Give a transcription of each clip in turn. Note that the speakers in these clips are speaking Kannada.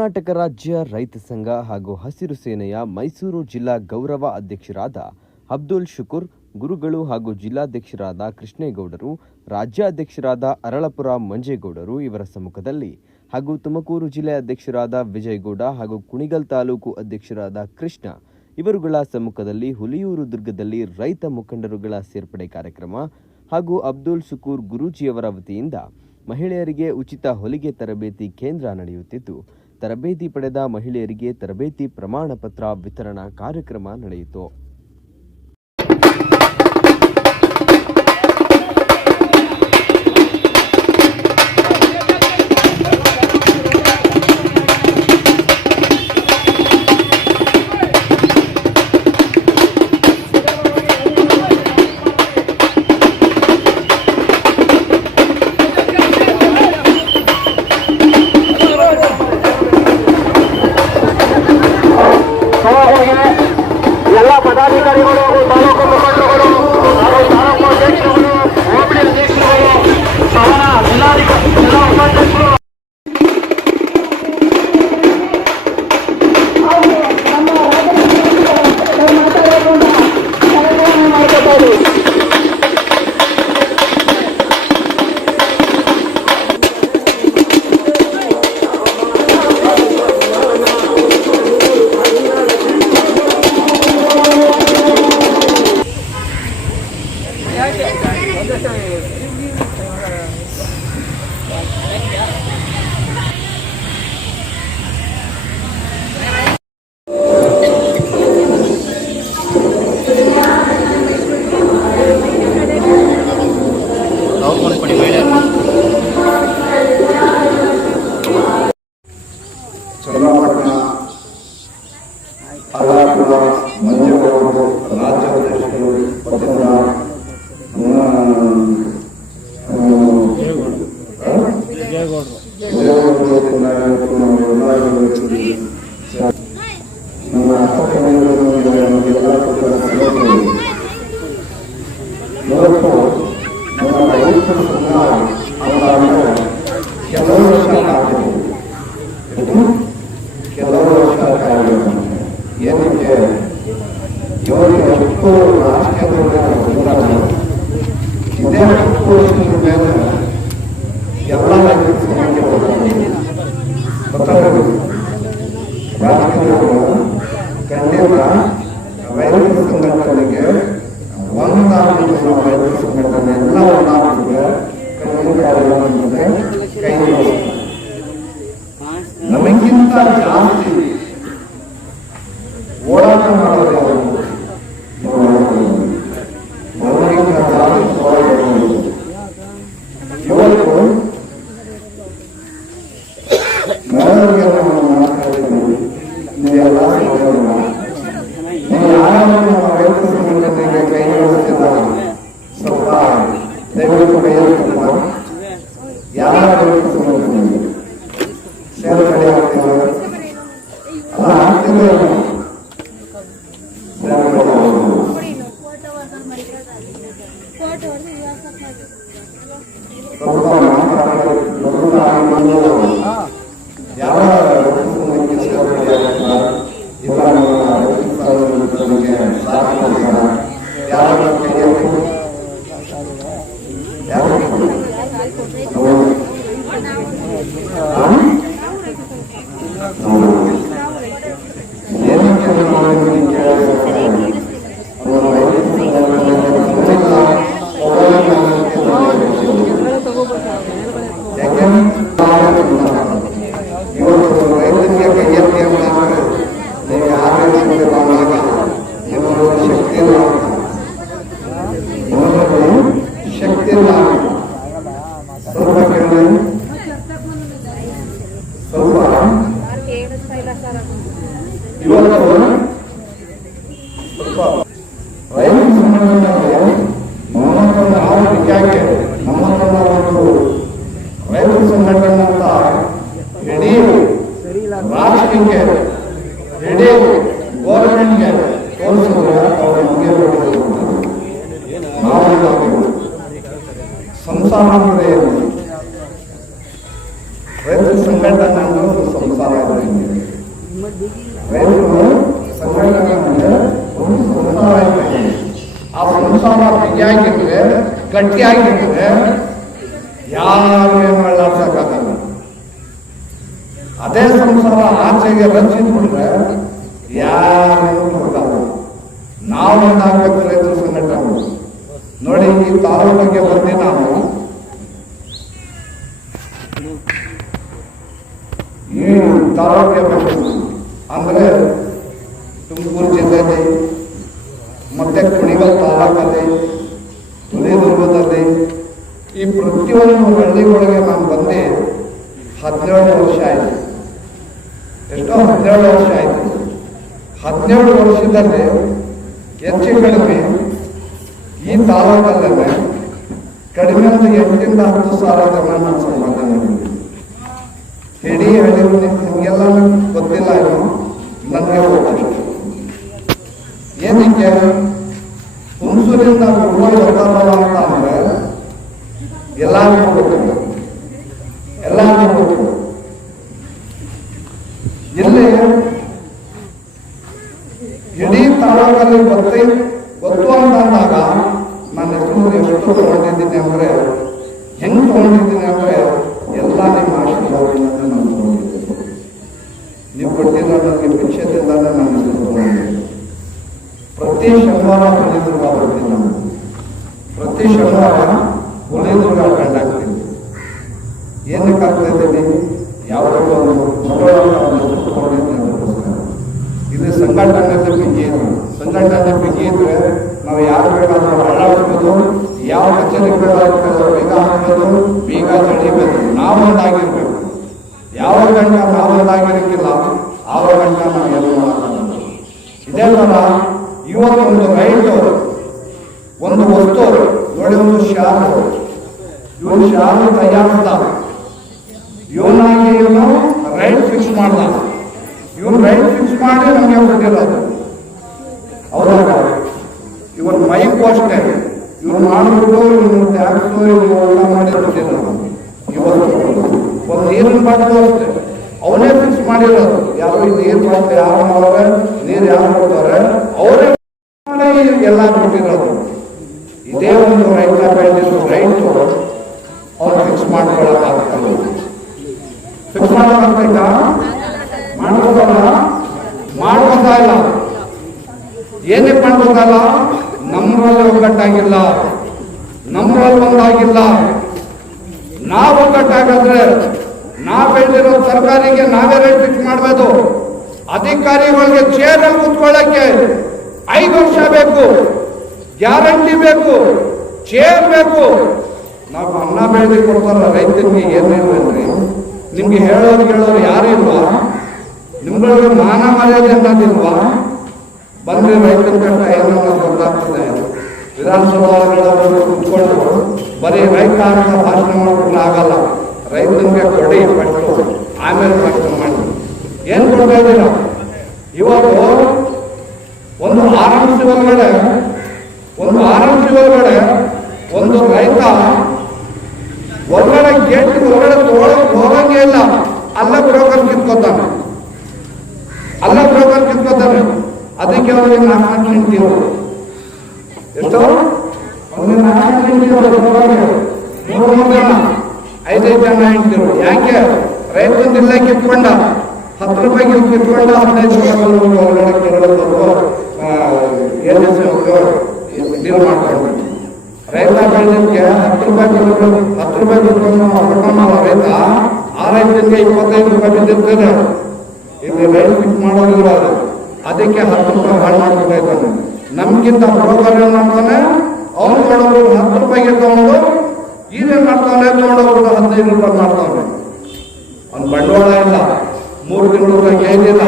ಕರ್ನಾಟಕ ರಾಜ್ಯ ರೈತ ಸಂಘ ಹಾಗೂ ಹಸಿರು ಸೇನೆಯ ಮೈಸೂರು ಜಿಲ್ಲಾ ಗೌರವ ಅಧ್ಯಕ್ಷರಾದ ಅಬ್ದುಲ್ ಶುಕೂರ್, ಗುರುಗಳು ಹಾಗೂ ಜಿಲ್ಲಾಧ್ಯಕ್ಷರಾದ ಕೃಷ್ಣೇಗೌಡರು, ರಾಜ್ಯಾಧ್ಯಕ್ಷರಾದ ಅರಳಪುರ ಮಂಜೇಗೌಡರು ಇವರ ಸಮ್ಮುಖದಲ್ಲಿ ಹಾಗೂ ತುಮಕೂರು ಜಿಲ್ಲೆ ಅಧ್ಯಕ್ಷರಾದ ವಿಜಯಗೌಡ ಹಾಗೂ ಕುಣಿಗಲ್ ತಾಲೂಕು ಅಧ್ಯಕ್ಷರಾದ ಕೃಷ್ಣ ಇವರುಗಳ ಸಮ್ಮುಖದಲ್ಲಿ ಹುಲಿಯೂರು ದುರ್ಗದಲ್ಲಿ ರೈತ ಮುಖಂಡರುಗಳ ಸೇರ್ಪಡೆ ಕಾರ್ಯಕ್ರಮ ಹಾಗೂ ಅಬ್ದುಲ್ ಶುಕೂರ್ ಗುರೂಜಿಯವರ ವತಿಯಿಂದ ಮಹಿಳೆಯರಿಗೆ ಉಚಿತ ಹೊಲಿಗೆ ತರಬೇತಿ ಕೇಂದ್ರ ನಡೆಯುತ್ತಿದ್ದು, ತರಬೇತಿ ಪಡೆದ ಮಹಿಳೆಯರಿಗೆ ತರಬೇತಿ ಪ್ರಮಾಣ ಪತ್ರ ವಿತರಣಾ ಕಾರ್ಯಕ್ರಮ ನಡೆಯಿತು. ಎಲ್ಲ ಪದಾಧಿಕಾರಿಗಳು, ತಾಲೂಕು ಮುಖಂಡರುಗಳು ಹಾಗೂ ತಾಲೂಕು ಅಧ್ಯಕ್ಷರುಗಳು, ಹೋಬಳಿ ಅಧ್ಯಕ್ಷರುಗಳು, ಜಿಲ್ಲಾ ಉಪಾಧ್ಯಕ್ಷರು ಚನ್ನಪಟ್ಟಣ ಅರಳಪುರ ಮಂಜೇಗೌಡರು, ರಾಜ್ಯಾಧ್ಯಕ್ಷರು, ನಮ್ಮ ಇವತ್ತು ನಮ್ಮ ರೈತ ಸಂಘ ಕೆಲವು ವರ್ಷ ಏನಕ್ಕೆ ಇವರಿಗೆ 10 ರಾಷ್ಟ್ರೀಯ ಇದೇ 10 ವರ್ಷದ ಮೇಲೆ ಎಲ್ಲ ರಾಷ್ಟ್ರೀಯಗಳು ಖಂಡಿತ ರೈತ ಸಂಘಟನೆಗೆ ಒಂದಾಗಿರುವ ರೈತ ಸಂಘಟನೆ ಎಲ್ಲ ಒಂದಾಗಿದೆ. ಕೈ ನಮಗಿಂತ ಜಾಸ್ತಿ ಹೋರಾಟ ಮಾಡೋದು ಇವತ್ತು ನೀವೆಲ್ಲ ರೈತ ಸಂಘಟನೆಗೆ ಕೈ ಜೋಡಿಸಿದ್ದಾರೆ. ಸ್ವಲ್ಪ ದಯವಿಟ್ಟು ಕೈ ಯಾವ ರೈತ ಸಂಘಟನೆಗೆ ಸೇರ್ಪಡೆ ಆಗ್ತದೆ ಅಲ್ಲ ಆಗ್ತಿದೆ. ಯಾವ ಶಕ್ತಿ ರೈತ ಸಂಘಟನೆ ಅಂತ ಇಡೀ ರಾಷ್ಟ್ರಕ್ಕೆ ಇಡೀ ಗೌರ್ಮೆಂಟ್ಗೆ ತೋರಿಸಿದ್ರೆ ಅವರು ನಮಗೆ ನಾವು ಸಂಸಾರ ರೈತ ಸಂಘಟನೆ ಅನ್ನೋದು ಸಂಸಾರ ರೈತರು ಸಂಘಟನೆ ಅಂದ್ರೆ ಒಂದು ಸಂಸಾರ ಇದೆ. ಆ ಸಂಸಾರ ಬಿಗಿಯಾಗಿದ್ರೆ, ಗಟ್ಟಿಯಾಗಿದ್ರೆ ಯಾರು ಏನು ಅಳ್ಳಾಡ್ಸಕ್ಕಾಗಲ್ಲ. ಅದೇ ಸಂಸಾರ ಆಚೆಗೆ ರಚಿಸ್ಬಿಟ್ರೆ ಯಾರೇನು ಹೋಗಲ್ಲ. ನಾವು ಒಂದಾಗಬೇಕು ರೈತರ ಸಂಘಟನೆ. ನೋಡಿ, ಈ ತಾಲೂಕಿಗೆ ಬಂದು ನಾವು ಈ ತಾಲೂಕಿಗೆ ಬಂದು ಅಂದ್ರೆ ತುಮಕೂರು ಜಿಲ್ಲೆಯಲ್ಲಿ ಮತ್ತೆ ಕುಣಿಗಲ್ ತಾಲೂಕಲ್ಲಿ, ತುಳಿದುರ್ಗದಲ್ಲಿ ಈ ಪ್ರತಿಯೊಂದು ಹಳ್ಳಿಗಳಿಗೆ ನಾನು ಬಂದು 17 ವರ್ಷ ಆಯಿತು. ಎಷ್ಟೋ 17 ವರ್ಷ ಆಯಿತು. 17 ವರ್ಷದಲ್ಲಿ ಹೆಚ್ಚು ಕಡಿಮೆ ಈ ತಾಲೂಕಲ್ಲೇ ಕಡಿಮೆ ಒಂದು 8ರಿಂದ 10 ಸಾವಿರ ಜನ ನಾನು ಸಂಪಾದನೆ ಮಾಡಿದ್ದೀನಿ. ಇಡೀ ಹಳ್ಳಿ ನಿಮಗೆಲ್ಲ ಗೊತ್ತಿಲ್ಲ, ಏನು ನನಗೆ ಹೋಗ್ತದೆ. ಏನಕ್ಕೆ ಹುಣಸೂರಿಂದ ಹುಡುಗರು ಬರ್ತಾರಲ್ಲ ಅಂತ ಅಂದ್ರೆ ಎಲ್ಲರಿಗೂ ಗೊತ್ತಿಲ್ಲ, ಎಲ್ಲರಿಗೂ ಗೊತ್ತಿಲ್ಲ. ಇಲ್ಲಿ ಇಡೀ ತಾಲೂಕಲ್ಲಿ ಗೊತ್ತು ಅಂತ ಅಂದಾಗ ನನ್ನ ಹೆಸರು ಎಷ್ಟು ತಗೊಂಡಿದ್ದೀನಿ ಅಂದ್ರೆ, ಹೆಂಗ್ ತಗೊಂಡಿದ್ದೀನಿ ಅಂದ್ರೆ ಎಲ್ಲ ನಿಮ್ಮ ಆಶೀರ್ವಾದದಿಂದ ನಾನು ತಗೊಂಡಿದ್ದೀನಿ. ನೀವು ಕೊಟ್ಟಿಲ್ಲ ನನಗೆ ಭಿಕ್ಷೆದಿಂದಾನೆ ನಾನು ಹೆಸರು ತಗೊಂಡಿದ್ದೀನಿ. ಪ್ರತಿ ಶನಿವಾರ ಹುಲಿದುರ್ಗ ಬರ್ತೀನಿ ನಾನು. ಪ್ರತಿ ಶನಿವಾರ ಹುಲಿದುರ್ಗ ಕಂಡಾಗ್ತೀನಿ. ಏನಕ್ಕೆ ಆಗ್ತಾ ಇದ್ದೀನಿ? ಯಾವುದೋ ಒಂದು ಇಲ್ಲಿ ಸಂಘಟನೆ ಬಿಗಿ ಇದೆ. ಸಂಘಟನೆ ಬಿಗಿ ಇದ್ರೆ ನಾವು ಯಾರು ಬೇಕಾದ್ರೂ ಅಳಾಡಿಸ್ಬೋದು, ಯಾವ ಕಚೇರಿಗೆ ಬೇಕಾದ್ರೂ ಬೇಗ ಹಾಕ್ಬೋದು, ಬೀಗ ಚಳಿಬೇಕು. ನಾವು ಒಂದಾಗಿರ್ಬೇಕು. ಯಾವ ಗಂಟ ನಾವು ಒಂದಾಗಿರಕ್ಕಿಲ್ಲ, ಆವ ಗಂಟ ನಾವು ಎಲ್ಲ ಮಾಡಲ್ಲ. ಇದೇ ತರ ಇವತ್ತು ಒಂದು ರೈಟು, ಒಂದು ವಸ್ತು ನೋಡಿ, ಒಂದು ಶಾಲು, ಇವನು ಶಾಲು ತಯಾರಿಸ್ದ, ಇವನಾಗಿ ಇವನು ರೈಟ್ ಫಿಕ್ಸ್ ಮಾಡ್ದ. ಇವನು ರೈಟ್ ಫಿಕ್ಸ್ ಮಾಡಿ ನಮಗೆ ಕೊಟ್ಟಿರೋದು. ಹೌದಾಗ ಇವನ್ ಮೈಕು ಅಷ್ಟೇ, ಇವನು ಮಾಡಿಬಿಟ್ಟು ಇವನು ಟ್ಯಾಕ್ಸು ಇವನ್ನೆಲ್ಲ ಮಾಡಿ ಕೊಟ್ಟಿರೋದು. ಇವತ್ತು ಒಂದು ನೀರಿನ ಬಾಟಲು ಅಷ್ಟೇ ಅವನೇ ಫಿಕ್ಸ್ ಮಾಡಿರೋದು. ಯಾರು ಈ ನೀರು ಬಾಟಲು ಯಾರು ಮಾಡೋರೆ, ನೀರು ಯಾರು ಕೊಡ್ತಾರೆ, ಅವರೇ ಎಲ್ಲ ಕೊಟ್ಟಿರೋದು. ಇದೇ ಒಂದು ರೈತ ಬೆಳೆದಿರೋ ರೈಟು ಅವ್ರು ಫಿಕ್ಸ್ ಮಾಡ್ಕೊಳ್ಳೋಕ್ಕಾಗ್ತದೆ. ಫಿಕ್ಸ್ ಮಾಡೋಕ್ಕಾಗ್ತೈತಾ? ಮಾಡ್ಬೋದಲ್ಲ? ಮಾಡ್ಬೋದಾ ಇಲ್ಲ? ಏನಕ್ಕೆ ಮಾಡ್ಬೋದಲ್ಲ? ನಮ್ಮರಲ್ಲಿ ಒಗ್ಗಟ್ಟಾಗಿಲ್ಲ, ನಮ್ಮರಲ್ಲಿ ಒಂದಾಗಿಲ್ಲ. ನಾವು ಒಗ್ಗಟ್ಟಾಗಾದ್ರೆ ನಾವು ಬೆಳೆದಿರೋ ಸರ್ಕಾರಿಗೆ ನಾವೇ ರೇಟ್ ಫಿಕ್ಸ್ ಮಾಡಬೇಕು. ಅಧಿಕಾರಿಗಳಿಗೆ ಚೇರಲ್ಲಿ ಕೂತ್ಕೊಳ್ಳಕ್ಕೆ 5 ವರ್ಷ ಬೇಕು, ಗ್ಯಾರಂಟಿ ಬೇಕು, ಚೇರ್ ಬೇಕು. ನಾವು ಅನ್ನ ಬೆಳೆದು ಕೊಡ್ತಾರ ರೈತರಿಗೆ ಏನಿಲ್ವೇನ್ರಿ? ನಿಮ್ಗೆ ಹೇಳೋರು ಯಾರು ಇಲ್ವಾ? ನಿಮ್ಗಳಿಗೆ ಮಾನ ಮರ್ಯಾದೆ ಅನ್ನೋದಿಲ್ವಾ? ಬಂದ್ರೆ ರೈತರ ಕಷ್ಟ ಏನೋ ಗೊತ್ತಾಗ್ತದೆ. ವಿಧಾನಸಭೆಗಳಲ್ಲಿ ಕುತ್ಕೊಂಡು ಬರೀ ರೈತ ಅಂತ ಭಾಷಣ ಮಾಡ್ಕೊಂಡು ಆಗಲ್ಲ. ರೈತನಿಗೆ ಕೊಡಿ ಪಟ್ಟು, ಆಮೇಲೆ ಭಾಷಣ ಮಾಡಿ. ಏನ್ ಕೊಡ್ತಾ ಇದ್ದೀರ? ಇವತ್ತು ಒಂದು ಆರ್ಎಂಸಿ ಒಳಗಡೆ ಒಂದು ರೈತ ಹೊರಗಡೆ ಗೇಟ್ ಹೊರಗಡೆ ಹೋಗಂಗೆ ಇಲ್ಲ. ಅಲ್ಲ ಬ್ರೋಕರ್ ಕಿತ್ಕೋತಾನೆ. ಅದಕ್ಕೆ ಅವರಿಗೆ 4 ಹೆಂಡ್ತಿರು. ಎಷ್ಟು? ಅವನಿಗೆ 4 ಹೆಂಡ್ತಿರು, 3 ಜನ 5 ಜನ ಹೆಂಡ್ತಿರು. ಯಾಕೆ? ರೈತಂದಿಲ್ಲ ಕಿತ್ಕೊಂಡ 10 ರೂಪಾಯಿಗೆ ಕಿತ್ಕೊಂಡ 15 ರೂಪಾಯಿ ಹೊರಗಡೆ ಕೇರಳದವರು ಡೀಲ್ ಮಾಡ್ಕೊಂಡು ರೈತ ಬೆಳೆದಕ್ಕೆ 10 ರೂಪಾಯಿ ಕಿತ್ಕೊಂಡು ರೈತ ಆ ರೈತನಿಗೆ 25 ರೂಪಾಯಿ ಬಿದ್ದಿರ್ತದೆ. ಇಲ್ಲಿ ರೈತ ಫಿಕ್ಸ್ ಮಾಡೋದಿಲ್ಲ. ಅದಕ್ಕೆ 10 ರೂಪಾಯಿ ಹಾಳು ಮಾಡ್ತಾ ಇದ್ದಾನೆ. ನಮ್ಗಿಂತ ಬ್ರೋಕರ್ ಏನ್ ಮಾಡ್ತಾನೆ, ಅವ್ನು ಮಾಡೋದು 10 ರೂಪಾಯಿಗೆ ತಗೊಂಡು ಈರೇನ್ ಮಾಡ್ತಾನೆ, ತಗೊಂಡೋಗ್ಬಿಟ್ಟು 15 ರೂಪಾಯಿ ಮಾಡ್ತಾನೆ. ಅವ್ನು ಬಂಡವಾಳ ಇಲ್ಲ, 3 ತಿಂಗಳಿಗೆ ಏನಿಲ್ಲ.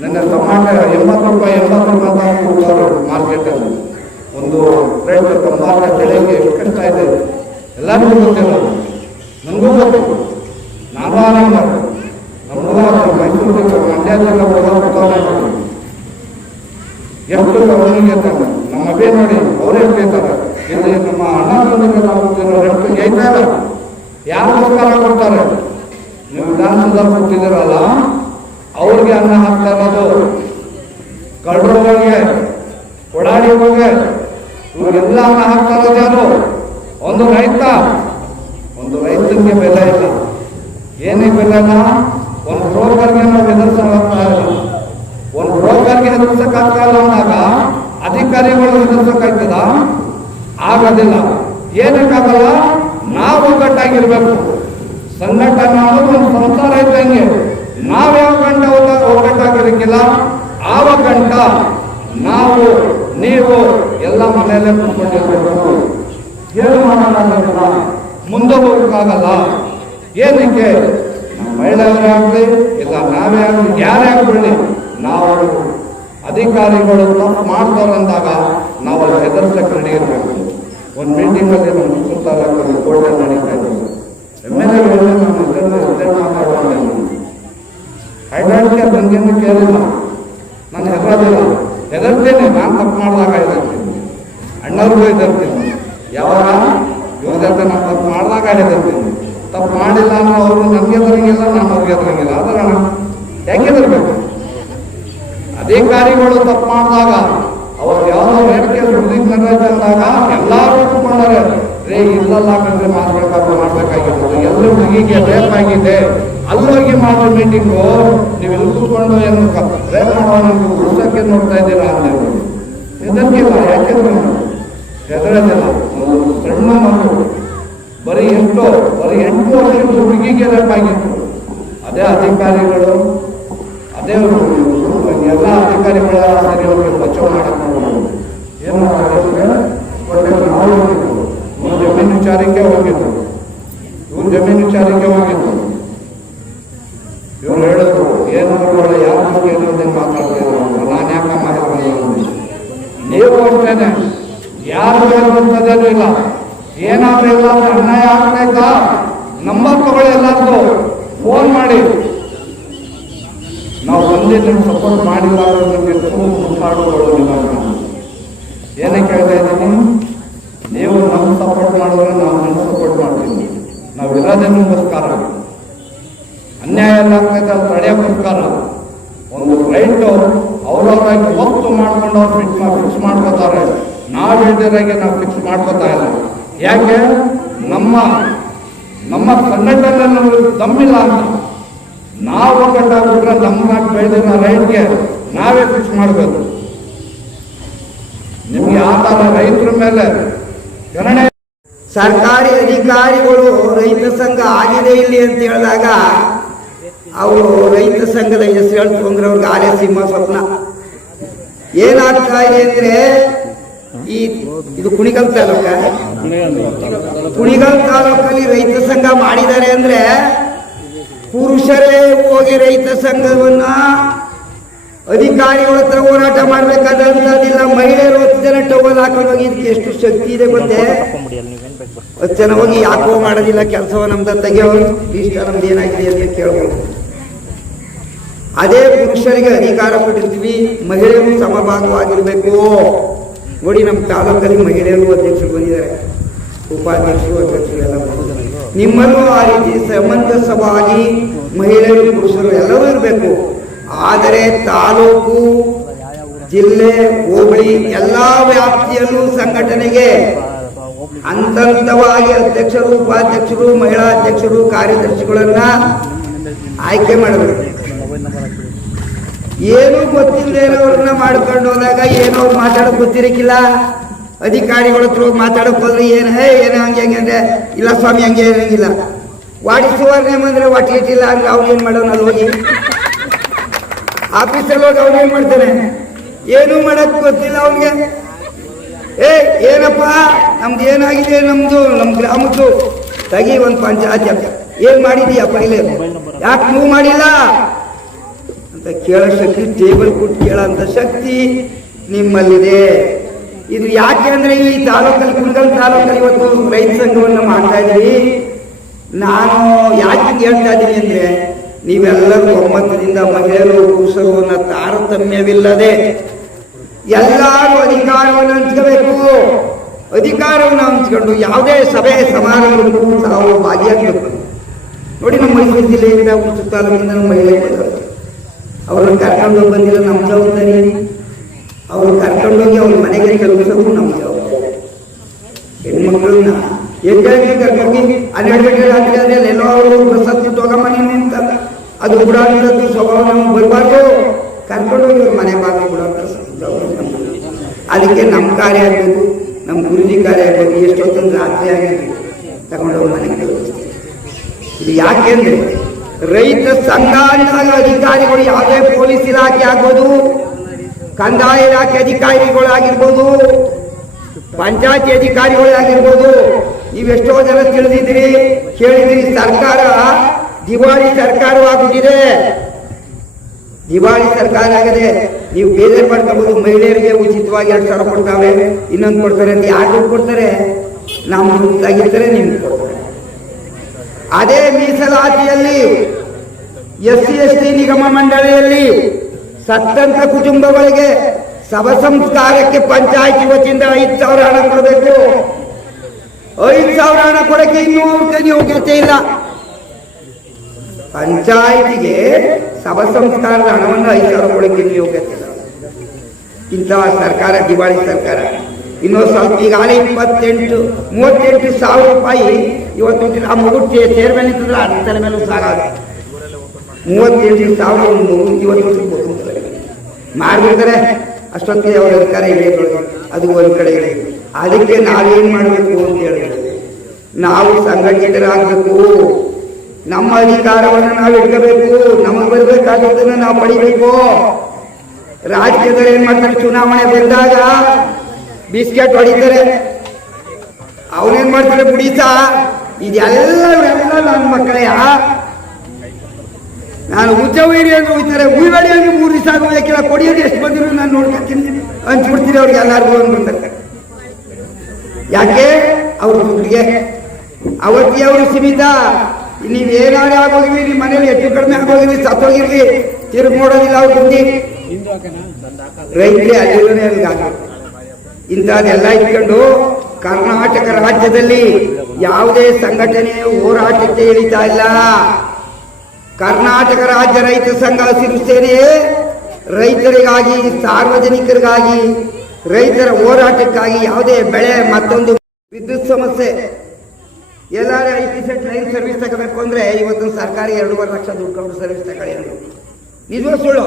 ನನ್ನ ಟಮಾಟೆ 80 ರೂಪಾಯಿ ಅಂತ ಕೊಡ್ತಾರೆ ಮಾರ್ಕೆಟಲ್ಲಿ. ಒಂದು ರೇಟ್ ಟಮಾಟ ಬೆಳೆಗೆ ಎಷ್ಟು ಕಷ್ಟ ಇದೆ ಎಲ್ಲರಿಗೂ ಗೊತ್ತಿಲ್ಲ, ನನಗೂ ಗೊತ್ತು. ನಾನು ಆರಾಮ ಮೈಸೂರು ಮಂಡ್ಯ ಎಷ್ಟು ಅವನಿಗೆ ನಮ್ಮ ಅಭ್ಯ ನೋಡಿ ಅವರೇ ಕೇಳ್ತಾರೆ. ಇಲ್ಲಿ ನಮ್ಮ ಅಣ್ಣ ಹೇಳ್ತಾ ಇಲ್ಲ, ಯಾರು ಸರ್ಕಾರ ಕೊಡ್ತಾರೆ? ನೀವು ವಿಧಾನಸೌಧ ಕೊಟ್ಟಿದ್ದೀರಲ್ಲ, ಅವ್ರು ಹೋಳಿಗೆ ಅನ್ನ ಹಾಕ್ತಾ ಇರೋದು ಕಳ್ಳರಿಗೆ, ಕೊಡಾಡಿಗಳಿಗೆ, ಇವರೆಲ್ಲ ಅನ್ನ ಹಾಕ್ತಾ ಇರೋದು ಯಾರು? ಒಂದು ರೈತನಿಗೆ ಬೆಲೆ ಇಲ್ಲ. ಏನಿಗೆ ಬೆಲೆ ಇಲ್ಲ? ಒಂದು ಬ್ರೋಕರ್ಗೆ ನಾವು ಎದುರಿಸೋಕ್ಕಾಗ್ತಾ ಇಲ್ಲ. ಒಂದು ಬ್ರೋಕರ್ಗೆ ಎದುರಿಸಕ್ಕಾಗ್ತಾ ಇಲ್ಲ ಅಂದಾಗ ಅಧಿಕಾರಿಗಳು ಎದುರಿಸಕ್ಕಾಗ್ತದ? ಆಗೋದಿಲ್ಲ. ಏನಕ್ಕಾಗಲ್ಲ? ನಾವು ಒಗ್ಗಟ್ಟಾಗಿರ್ಬೇಕು. ಸಂಘಟನೆ ಅನ್ನೋದು ಒಂದು ಸಂಸಾರ ಇದ್ದಂಗೆ. ನಾವು ಯಾವ ಗಂಟ ಒಗ್ಗಟ್ಟಾಗಿರಕ್ಕಿಲ್ಲ, ಆವ ಗಂಟ ನಾವು ನೀವು ಎಲ್ಲ ಮನೆಯಲ್ಲೇ ಕುತ್ಕೊಂಡಿರ್ಬೇಕು. ಏನು ಮಾಡೋಕ್ಕಾಗಲ್ಲ, ಮುಂದೆ ಹೋಗೋಕ್ಕಾಗಲ್ಲ. ಏನಕ್ಕೆ? ಮಹಿಳೆಯರೇ ಆಗಲಿ ಇಲ್ಲ ನಾವೇ ಆಗಲಿ ಯಾರೇ ಆಗಲಿ, ನಾವು ಅಧಿಕಾರಿಗಳು ತಪ್ಪು ಮಾಡ್ತಾರೆ ಅಂದಾಗ ನಾವು ಅಲ್ಲಿ ಹೆದರ್ಸಕ್ಕೆ ರೆಡಿ ಇರಬೇಕು. ಒಂದು ಮೀಟಿಂಗಲ್ಲಿ ನಮ್ಮ ಸುತ್ತಾಲಕ್ಕಲ್ಲಿ ಕೋರ್ಟಲ್ಲಿ ನಡೀತಾ ಇದ್ದೀವಿ. MLA ಮಾತಾಡುವಂತೆ ಹೈಡ್ರಾಟಿಗೆ ನನಗೇನು ಕೇಳಿಲ್ಲ, ನಾನು ಹೆದರ್ತೀನಿ. ನಾನು ತಪ್ಪು ಮಾಡಿದಾಗ ಹೆದರ್ತೀನಿ, ಅಣ್ಣವ್ರಿಗೂ ಹೆದರ್ತೀನಿ. ಯಾವಾಗ ಇವ್ರ ನಾನು ತಪ್ಪು ಮಾಡಿದಾಗ ಹೆದರ್ತೀನಿ. ತಪ್ಪು ಮಾಡಿಲ್ಲ ಅನ್ನೋ ಅವರು ನನಗೆ ಎದುರಂಗಿಲ್ಲ, ನಾನು ಅವ್ರಿಗೆ ಎದುರಂಗಿಲ್ಲ. ಅದರ ಯಾಕೆ ಹೆದರ್ಬೇಕು? ಅಧಿಕಾರಿಗಳು ತಪ್ಪು ಮಾಡಿದಾಗ ಅವ್ರು ಯಾವುದೋ ರೇಟ್ಗೆ ಸುದ್ದಿಗೆ ನಡೀತಾ ಅಂದಾಗ ಎಲ್ಲರೂ ಒಪ್ಪಿಕೊಂಡಾರೆ. ಇಲ್ಲಲ್ಲ ಕಂಡ್ರೆ ಮಾಡ್ಬೇಕಾಗಿರೋದು ಎಲ್ಲ ಹುಡುಗಿಗೆ ರೇಪ್ ಆಗಿದೆ, ಅಲ್ಲೋಗಿ ಮಾಡೋ ಮೀಟಿಂಗು ನೀವು ಇಲ್ಲಿ ಕೂತ್ಕೊಂಡು ಏನು ರೇಪ್ ಮಾಡೋ ಪುಸ್ತಕ ನೋಡ್ತಾ ಇದ್ದೀರಾ ಅಂತ ಹೆದರ್ಕಿಲ್ಲ. ಯಾಕೆಂದ್ರೆ ಹೆದರೋದಿಲ್ಲ. ಸಣ್ಣ ಮಕ್ಕಳು ಬರೀ 8 ವರ್ಷದ ಹುಡುಗಿಗೆ ರೇಪ್ ಆಗಿತ್ತು. ಅದೇ ಅಧಿಕಾರಿಗಳು, ಅದೇ ಎಲ್ಲ ಅಧಿಕಾರಿಗಳ ಸರಿ ಅವ್ರಿಗೆ ಬಚಾವ್ ಮಾಡಕ್ಕೆ ಏನು ನಾವು ಜಮೀನು ವಿಚಾರಕ್ಕೆ ಹೋಗಿದ್ದು, ಇವ್ರು ಜಮೀನು ವಿಚಾರಕ್ಕೆ ಹೋಗಿದ್ದು. ಇವ್ರು ಹೇಳಿದ್ರು ಏನಾದ್ರು ಯಾರ ಬಗ್ಗೆ ಏನೋದೇನು ಮಾತಾಡ್ತಿದ್ರು, ನಾನು ಯಾಕೆ ಮಾತಾಡ್ತೀನಿ. ನೀವು ಅಷ್ಟೇನೆ, ಯಾರು ಹೇಳುವಂಥದ್ದೇನೂ ಇಲ್ಲ. ಏನಾದ್ರೂ ಇಲ್ಲ ಅನ್ಯಾಯ ಆಗ್ತಾಯ್ತಾ ನಂಬರ್ ತಗೊಳ್ಳಿ, ಎಲ್ಲಾರ್ದು ಫೋನ್ ಮಾಡಿ. ನಾವು ಒಂದೇ ಸಪೋರ್ಟ್ ಮಾಡಿಲ್ಲ ಏನಕ್ಕೆ ಹೇಳ್ತಾ ಇದ್ದೀನಿ? ನೀವು ನಮ್ಮ ಸಪೋರ್ಟ್ ಮಾಡಿದ್ರೆ ನಾವು ನನ್ನ ಸಪೋರ್ಟ್ ಮಾಡ್ತೀವಿ. ನಾವು ಇರೋದಕ್ಕೋಸ್ಕರ, ಅನ್ಯಾಯ ಎಲ್ಲ ಆಗ್ತೈತೆ ಅದು ತಡೆಯೋಕ್ಕೋಸ್ಕರ ಒಂದು ರೈಟು ಅವ್ರವ್ರಾಗಿ ಒತ್ತು ಮಾಡ್ಕೊಂಡು ಅವ್ರು ಫಿಕ್ಸ್ ಮಾಡ್ಕೋತಾರೆ. ನಾವು ಹೇಳಿದಾಗೆ ನಾವು ಫಿಕ್ಸ್ ಮಾಡ್ಕೋತಾ ಇಲ್ಲ. ಯಾಕೆ? ನಮ್ಮ ಸಂಘಟನೆ ದಮ್ಮಿಲ್ಲ ಅಂತ. ನಾವು ಒಗ್ಗಟ್ಟಾಗ್ಬಿಟ್ರೆ ನಮ್ಮ ಬೆಳೆದಿರೋ ರೈಟ್ಗೆ ನಾವೇ ಫಿಕ್ಸ್ ಮಾಡಬೇಕು. ನಿಮ್ಗೆ ಆ ಥರ ರೈತರ ಮೇಲೆ ಗಣನೆ. ಸರ್ಕಾರಿ ಅಧಿಕಾರಿಗಳು ರೈತ ಸಂಘ ಆಗಿದೆ ಇಲ್ಲಿ ಅಂತ ಹೇಳಿದಾಗ ಅವರು ರೈತ ಸಂಘದ ಹೆಸರು ಹೇಳ್ತು ಅಂದ್ರೆ ಅವ್ರಿಗೆ ಆಲೆ ಸಿಂಹ ಸ್ವಪ್ನ. ಏನಾಗ್ತಾ ಇದೆ ಅಂದ್ರೆ ಇದು ಕುಣಿಗಲ್ ತಾಲೂಕಲ್ಲಿ ರೈತ ಸಂಘ ಮಾಡಿದ್ದಾರೆ ಅಂದ್ರೆ ಪುರುಷರೇ ಹೋಗಿ ರೈತ ಸಂಘವನ್ನ ಅಧಿಕಾರಿಗಳ ಹತ್ರ ಹೋರಾಟ ಮಾಡ್ಬೇಕಾದಂತದಿಲ್ಲ. ಮಹಿಳೆಯರು 10 ಜನ ಟವಲ್ ಹಾಕೊಂಡು ಹೋಗಿ ಇದಕ್ಕೆ ಎಷ್ಟು ಶಕ್ತಿ ಇದೆ ಗೊತ್ತೇ? 10 ಜನ ಹೋಗಿ ಯಾಕೋ ಮಾಡೋದಿಲ್ಲ ಕೆಲಸವ ನಮ್ದ ತೆಗೆಯೋರು ಇಷ್ಟ ನಮ್ದು ಏನಾಗಿದೆ ಅಂತ ಕೇಳ್ಬೋದು. ಅದೇ ಪುರುಷರಿಗೆ ಅಧಿಕಾರ ಕೊಟ್ಟಿರ್ತೀವಿ, ಮಹಿಳೆಯರು ಸಮಭಾಗವಾಗಿರ್ಬೇಕು. ನೋಡಿ ನಮ್ಮ ತಾಲೂಕಲ್ಲಿ ಮಹಿಳೆಯರು ಅಧ್ಯಕ್ಷರು ಬಂದಿದ್ದಾರೆ, ಉಪಾಧ್ಯಕ್ಷರು ಅಧ್ಯಕ್ಷರು ಎಲ್ಲ ಬಂದಿದ್ದಾರೆ. ನಿಮ್ಮಲ್ಲೂ ಆ ರೀತಿ ಸಮಂಜಸವಾಗಿ ಮಹಿಳೆಯರು ಪುರುಷರು ಎಲ್ಲರೂ ಇರಬೇಕು. ಆದರೆ ತಾಲೂಕು, ಜಿಲ್ಲೆ, ಹೋಬಳಿ ಎಲ್ಲ ವ್ಯಾಪ್ತಿಯಲ್ಲೂ ಸಂಘಟನೆಗೆ ಹಂತವಾಗಿ ಅಧ್ಯಕ್ಷರು, ಉಪಾಧ್ಯಕ್ಷರು, ಮಹಿಳಾ ಅಧ್ಯಕ್ಷರು, ಕಾರ್ಯದರ್ಶಿಗಳನ್ನ ಆಯ್ಕೆ ಮಾಡಬೇಕು. ಏನೂ ಗೊತ್ತಿಲ್ಲದೆ ಇರೋರನ್ನ ಮಾಡ್ಕೊಂಡು ಹೋದಾಗ ಏನೋ ಮಾತಾಡೋಕೆ ಗೊತ್ತಿರಕ್ಕಿಲ್ಲ. ಅಧಿಕಾರಿಗಳ ಹತ್ರ ಮಾತಾಡಕ್ ಹೋದ್ರೆ ಏನು ಹಂಗೆ ಅಂದ್ರೆ ಇಲ್ಲ ಸ್ವಾಮಿ ಹಂಗೆ ಇರಂಗಿಲ್ಲ. ವಾಡಿಸುವರ್ ನೇಮ್ ಅಂದ್ರೆ ವಾಟಿ ಇಟ್ಟಿಲ್ಲ ಅಂದ್ರೆ ಅವ್ನು ಏನ್ ಮಾಡೋನು? ಅಲ್ಲಿ ಹೋಗಿ ಆಫೀಸಲ್ಲಿ ಹೋಗಿ ಅವ್ನು ಏನ್ ಮಾಡ್ತಾನೆ? ಏನೂ ಮಾಡಕ್ ಗೊತ್ತಿಲ್ಲ ಅವನಿಗೆ. ಏನಪ್ಪ ನಮ್ದು ಏನಾಗಿದೆ, ನಮ್ಮ ಗ್ರಾಮದ್ದು ತಗಿ ಒಂದು ಪಂಚಾಯತ್ ಏನ್ ಮಾಡಿದೀಯಪ್ಪ ಇಲ್ಲಿ, ಯಾಕೆ ನೀವು ಮಾಡಿಲ್ಲ ಅಂತ ಕೇಳೋ ಶಕ್ತಿ, ಟೇಬಲ್ ಕೊಟ್ಟು ಕೇಳೋ ಅಂತ ಶಕ್ತಿ ನಿಮ್ಮಲ್ಲಿದೆ. ಇದು ಯಾಕೆ ಅಂದ್ರೆ ಈ ತಾಲೂಕಲ್ಲಿ, ಕುಣಗಲ್ ತಾಲೂಕಲ್ಲಿ ಇವತ್ತು ರೈತ ಸಂಘವನ್ನು ಮಾಡ್ತಾ ಇದ್ದೀವಿ. ನಾನು ಯಾಕೆ ಹೇಳ್ತಾ ಇದ್ದೀನಿ ಅಂದ್ರೆ ನೀವೆಲ್ಲರೂ ಒಮ್ಮತದಿಂದ ಮಹಿಳೆಯರು ಪುರುಷರು ಅನ್ನೋ ತಾರತಮ್ಯವಿಲ್ಲದೆ ಎಲ್ಲರೂ ಅಧಿಕಾರವನ್ನು ಹಂಚ್ಕೋಬೇಕು. ಅಧಿಕಾರವನ್ನು ಹಂಚ್ಕೊಂಡು ಯಾವುದೇ ಸಭೆ ಸಮಾರಂಭಕ್ಕೂ ತಾವು ಭಾಗಿಯಾಗಬೇಕು. ನೋಡಿ ನಮ್ಮ ಮೈಸೂರು ಜಿಲ್ಲೆಯಿಂದ, ಉಡುಪಿ ತಾಲೂಕಿನಿಂದ ನಮ್ಮ ಮಹಿಳೆಯರು ಅವ್ರನ್ನ ಕರ್ಕೊಂಡೋಗಿ ಬಂದಿರೋ ನಮ್ಮ ಜವಾಬ್ದಾರಿ, ಅವ್ರು ಕರ್ಕೊಂಡೋಗಿ ಅವ್ರ ಮನೆಗೆ ಕಳಿಸೋದು ನಮ್ಮ ಜವಾಬ್ದಾರಿ. ಹೆಣ್ಮಕ್ಳನ್ನ ಹೆಂಗಾಗಿ ಕರ್ಕೊಂಡೋಗಿ 12 ಗಂಟೆ ರಾತ್ರಿ ಆದ್ರೆ ಎಲ್ಲೋ ಅವರು ಪ್ರಸಾದ್ ತಗೊಂಬನಿ ಅಂತ ಅದು ಓಡಾಡಿರೋದು ಸ್ವಭಾವ ನಮ್ಗೆ ಬರಬಾರ್ದು. ಕರ್ಕೊಂಡೋಗಿ ಅವ್ರ ಮನೆ ಬಾಗಿಲು ಬಿಡೋ ಅದಕ್ಕೆ ನಮ್ಮ ಕಾರ್ಯ ಆಗಬೇಕು, ನಮ್ಮ ಗುರುಜಿ ಕಾರ್ಯ ಆಗಬೇಕು. ಎಷ್ಟೊತ್ತೊಂದು ರಾತ್ರಿ ಆಗಿದೆ ತಗೊಂಡೋಗಿ ಮನೆಗೆ ಕಳಿಸ್ತೀವಿ. ಇದು ಯಾಕೆಂದ್ರೆ ರೈತ ಸಂಘ ಅಂದಾಗ ಅಧಿಕಾರಿಗಳು ಯಾವುದೇ ಪೊಲೀಸ್ ಇಲಾಖೆ ಆಗ್ಬೋದು, ಕಂದಾಯ ಇಲಾಖೆ ಅಧಿಕಾರಿಗಳಾಗಿರ್ಬೋದು, ಪಂಚಾಯತಿ ಅಧಿಕಾರಿಗಳಾಗಿರ್ಬೋದು, ನೀವೆಷ್ಟೋ ಜನ ತಿಳಿದಿದ್ದೀರಿ, ಕೇಳಿದಿರಿ. ಸರ್ಕಾರ ದಿವಾಳಿ ಸರ್ಕಾರವಾಗುತ್ತಿದೆ. ದಿವಾಳಿ ಸರ್ಕಾರ ಆಗದೆ ನೀವು ಬೇಜಾರು ಮಾಡ್ಕೋಬಹುದು. ಮಹಿಳೆಯರಿಗೆ ಉಚಿತವಾಗಿ 2,000 ಕೊಡ್ತಾವೆ, ಇನ್ನೊಂದು ಕೊಡ್ತಾರೆ ಅಂತ ಯಾರು ಕೊಡ್ತಾರೆ? ನಮ್ಮ ದುಡ್ಡಾಗಿರ್ತಾರೆ, ನಿಮ್ಗೆ ಕೊಡ್ತಾರೆ. ಅದೇ ಮೀಸಲಾತಿಯಲ್ಲಿ SC ST ನಿಗಮ ಮಂಡಳಿಯಲ್ಲಿ ಸತ್ತಂತ ಕುಟುಂಬಗಳಿಗೆ ಶವ ಸಂಸ್ಕಾರಕ್ಕೆ ಪಂಚಾಯತಿ ವತಿಯಿಂದ 5,000 ಹಣ ಕೊಡಬೇಕು. 5,000 ಹಣ ಕೊಡಕ್ಕೆ ಇನ್ನೂ ಯೋಗ್ಯತೆ ಇಲ್ಲ. ಪಂಚಾಯತಿಗೆ ಶವ ಸಂಸ್ಕಾರದ ಹಣವನ್ನು 5,000 ಕೊಡಕ್ಕೆ ಇನ್ನೂ ಯೋಗ್ಯತೆ ಇಲ್ಲ. ಇಂತಹ ಸರ್ಕಾರ ದಿವಾಳಿ ಸರ್ಕಾರ. ಇನ್ನೊಂದು ಸ್ವಲ್ಪ ಈಗಾಗಲೇ 38,000 ರೂಪಾಯಿ ಇವತ್ತು ಆ ಮಗು ಚೇರ್ಮನ್ ಇತ್ತಂದ್ರೆ ಅದ್ರ ತಲೆ ಮೇಲೂ ಸಾಕಾಗ 38,000 ಇವತ್ತು ಮಾಡ್ಬಿಡ್ತಾರೆ. ಅಷ್ಟೊತ್ತಿಗೆ ಅವರ ಅಧಿಕಾರ ಇಳಿಯೋದು ಅದು ಒಂದು ಕಡೆ ಇದೆ. ಅದಕ್ಕೆ ನಾವೇನು ಮಾಡಬೇಕು ಅಂತ ಹೇಳಿದ್ರೆ, ನಾವು ಸಂಘಟಿತರಾಗಬೇಕು. ನಮ್ಮ ಅಧಿಕಾರವನ್ನು ನಾವು ಇಟ್ಕೋಬೇಕು. ನಮಗೆ ಬರಬೇಕಾದದನ್ನು ನಾವು ಪಡಿಬೇಕು. ರಾಜಕೀಯದಲ್ಲಿ ಏನ್ ಮಾಡ್ತಾರೆ, ಚುನಾವಣೆ ಬಂದಾಗ ಬಿಸ್ಕೆಟ್ ಹೊಡಿತಾರೆ, ಅವನೇನ್ ಮಾಡ್ತಾರೆ, ಬುಡೀತ. ಇದೆಲ್ಲ ನನ್ನ ಮಕ್ಕಳೇ. ನಾನು ಉಚ್ಚವೈರಿ ಅಂದ್ರೆ ಹೋಗ್ತಾರೆ, ಉಯ್ಬೇಡಿ ಅಂದ್ರೆ 3 ದಿವಸ ಆಗೋದಕ್ಕಿಲ್ಲ. ಕೊಡಿಯೋದು ಎಷ್ಟು ಬಂದಿರೋ ನಾನು ನೋಡ್ಕೊತೀನಿ ಹಂಚ್ಬಿಡ್ತೀನಿ ಅವ್ರಿಗೆ ಎಲ್ಲರಿಗೂ ಅಂದ್ಬಿಡ್ತಾರೆ. ಯಾಕೆ? ಅವ್ರ ದುಡ್ಡಿಗೆ ಅವತ್ತಿ ಅವರು ಸೀಮಿತ. ನೀವೇನಾರೇ ಆಗೋಗಿರ್ಲಿ, ನಿಮ್ಮ ಮನೇಲಿ ಹೆಚ್ಚು ಕಡಿಮೆ ಆಗೋಗಿರ್ಲಿ, ಸತ್ತೋಗಿರ್ಲಿ, ತಿರುಗಿ ನೋಡೋದಿಲ್ಲ ಅವ್ರ ಬುದ್ಧಿ. ರೈತರೇ ಅಲ್ಲಿರೋನೇ ಅಲ್ಲಿಗಾಗ ಇಂಥದ್ದೆಲ್ಲ ಇಟ್ಕೊಂಡು ಕರ್ನಾಟಕ ರಾಜ್ಯದಲ್ಲಿ ಯಾವುದೇ ಸಂಘಟನೆ ಹೋರಾಟಕ್ಕೆ ಇಳಿತಾ ಇಲ್ಲ. ಕರ್ನಾಟಕ ರಾಜ್ಯ ರೈತ ಸಂಘ ಹಸಿರು ಸೇನೆ ರೈತರಿಗಾಗಿ, ಸಾರ್ವಜನಿಕರಿಗಾಗಿ, ರೈತರ ಹೋರಾಟಕ್ಕಾಗಿ ಯಾವುದೇ ಬೆಳೆ, ಮತ್ತೊಂದು ವಿದ್ಯುತ್ ಸಮಸ್ಯೆ, ಎಲ್ಲಾರೇ 5 ಸೆಟ್ ಲೈನ್ ಸರ್ವಿಸ್ ತಗೋಬೇಕು ಅಂದ್ರೆ ಇವತ್ತು ಸರ್ಕಾರ 2.5 ಲಕ್ಷ ದುಡ್ಡು ಕೊಟ್ಟು ಸರ್ವಿಸ್ ತಗೊಳ್ಳಿ ಅಂದ್ರು. ನಿಜವೂ ಸುಳ್ಳು.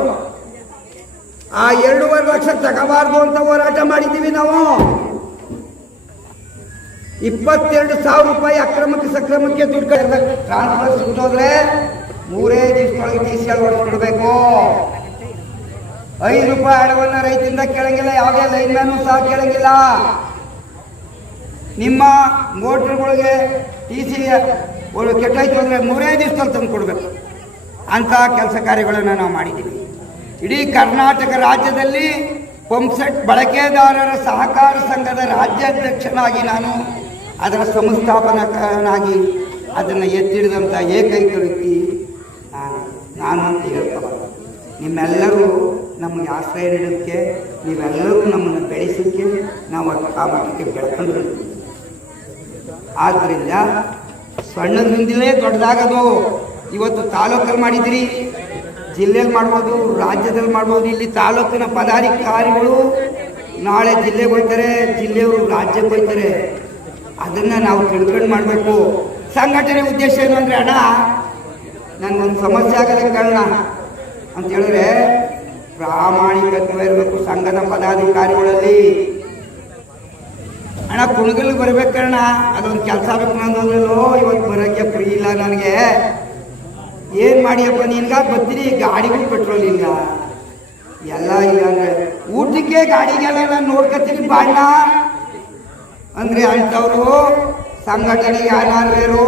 ಆ 2.5 ಲಕ್ಷ ತಗೋಬಾರ್ದು ಅಂತ ಹೋರಾಟ ಮಾಡಿದ್ದೀವಿ ನಾವು. 22,000 ರೂಪಾಯಿ ಅಕ್ರಮಕ್ಕೆ ಸಕ್ರಮಕ್ಕೆ ದುಡ್ಡು ಟ್ರಾನ್ಸ್ಫರ್ ಸುಟ್ಟೋದ್ರೆ 3 ದಿವಸದೊಳಗೆ TCL ಹೊಡ್ಕೊಡ್ಬೇಕು. 5 ರೂಪಾಯಿ ಹಣವನ್ನ ರೈತರಿಂದ ಕೇಳಂಗಿಲ್ಲ, ಯಾವುದೇ ಲೈನ್ಮನ್ನು ಸಹ ಕೇಳಂಗಿಲ್ಲ. ನಿಮ್ಮ ಮೋಟರ್ಗಳಿಗೆ TC ಕೆಟ್ಟಾಯ್ತು ಅಂದ್ರೆ 3 ದಿವಸದಲ್ಲಿ ತಂದು ಕೊಡ್ಬೇಕು. ಅಂತ ಕೆಲಸ ಕಾರ್ಯಗಳನ್ನು ನಾವು ಮಾಡಿದ್ದೀವಿ. ಇಡೀ ಕರ್ನಾಟಕ ರಾಜ್ಯದಲ್ಲಿ ಪಂಪ್ಸೆಟ್ ಬಳಕೆದಾರರ ಸಹಕಾರ ಸಂಘದ ರಾಜ್ಯಾಧ್ಯಕ್ಷನಾಗಿ ನಾನು ಅದರ ಸಂಸ್ಥಾಪಕನಾಗಿ ಅದನ್ನು ಎತ್ತಿಡಿದಂಥ ಏಕೈಕ ವ್ಯಕ್ತಿ ನಾನು ಅಂತ ಹೇಳ್ಕೋಬಾರ್ದು. ನಿಮ್ಮೆಲ್ಲರೂ ನಮಗೆ ಆಶ್ರಯ ನೀಡೋದಕ್ಕೆ, ನೀವೆಲ್ಲರೂ ನಮ್ಮನ್ನು ಬೆಳೆಸೋಕ್ಕೆ ನಾವು ಆ ಮಟ್ಟಕ್ಕೆ ಬೆಳ್ಕೊಂಡು. ಆದ್ದರಿಂದ ಸಣ್ಣದಿಂದಲೇ ದೊಡ್ಡದಾಗೋದು. ಇವತ್ತು ತಾಲೂಕಲ್ಲಿ ಮಾಡಿದಿರಿ, ಜಿಲ್ಲೆಯಲ್ಲಿ ಮಾಡ್ಬೋದು, ರಾಜ್ಯದಲ್ಲಿ ಮಾಡ್ಬೋದು. ಇಲ್ಲಿ ತಾಲೂಕಿನ ಪದಾಧಿಕಾರಿಗಳು ನಾಳೆ ಜಿಲ್ಲೆಗೆ ಹೋಗ್ತಾರೆ, ಜಿಲ್ಲೆಯವರು ರಾಜ್ಯಕ್ಕೆ ಹೋಗ್ತಾರೆ. ಅದನ್ನು ನಾವು ತಿಳ್ಕೊಂಡು ಮಾಡಬೇಕು. ಸಂಘಟನೆ ಉದ್ದೇಶ ಏನು ಅಂದರೆ, ಅಣ್ಣ ನನಗೊಂದು ಸಮಸ್ಯೆ ಆಗೋದಕ್ಕೆ ಕಾರಣ ಅಂತ ಹೇಳಿದ್ರೆ ಪ್ರಾಮಾಣಿಕತ್ವ ಇರಬೇಕು ಸಂಘದ ಪದಾಧಿಕಾರಿಗಳಲ್ಲಿ. ಅಣ್ಣ ಕುಣಗಲ್ಗೆ ಬರ್ಬೇಕಣ್ಣ, ಅದೊಂದು ಕೆಲಸ ಬೇಕು ನಂದೋ, ಇವತ್ತು ಬರೋಕ್ಕೆ ಫ್ರೀ ಇಲ್ಲ ನನಗೆ, ಏನು ಮಾಡಿಯಪ್ಪ ನಿನ್ಗ ಬರ್ತೀನಿ, ಗಾಡಿಗೂ ಪೆಟ್ರೋಲ್ ಇಲ್ಲ, ಎಲ್ಲ ಇಲ್ಲ ಅಂದರೆ ಊಟಕ್ಕೆ ಗಾಡಿಗೆಲ್ಲ ನಾನು ನೋಡ್ಕೊತೀನಿ ಬಾಣ್ಣ ಅಂದರೆ ಅಂಥವ್ರು ಸಂಘಟನೆಗೆ ಅನರ್ಹರು.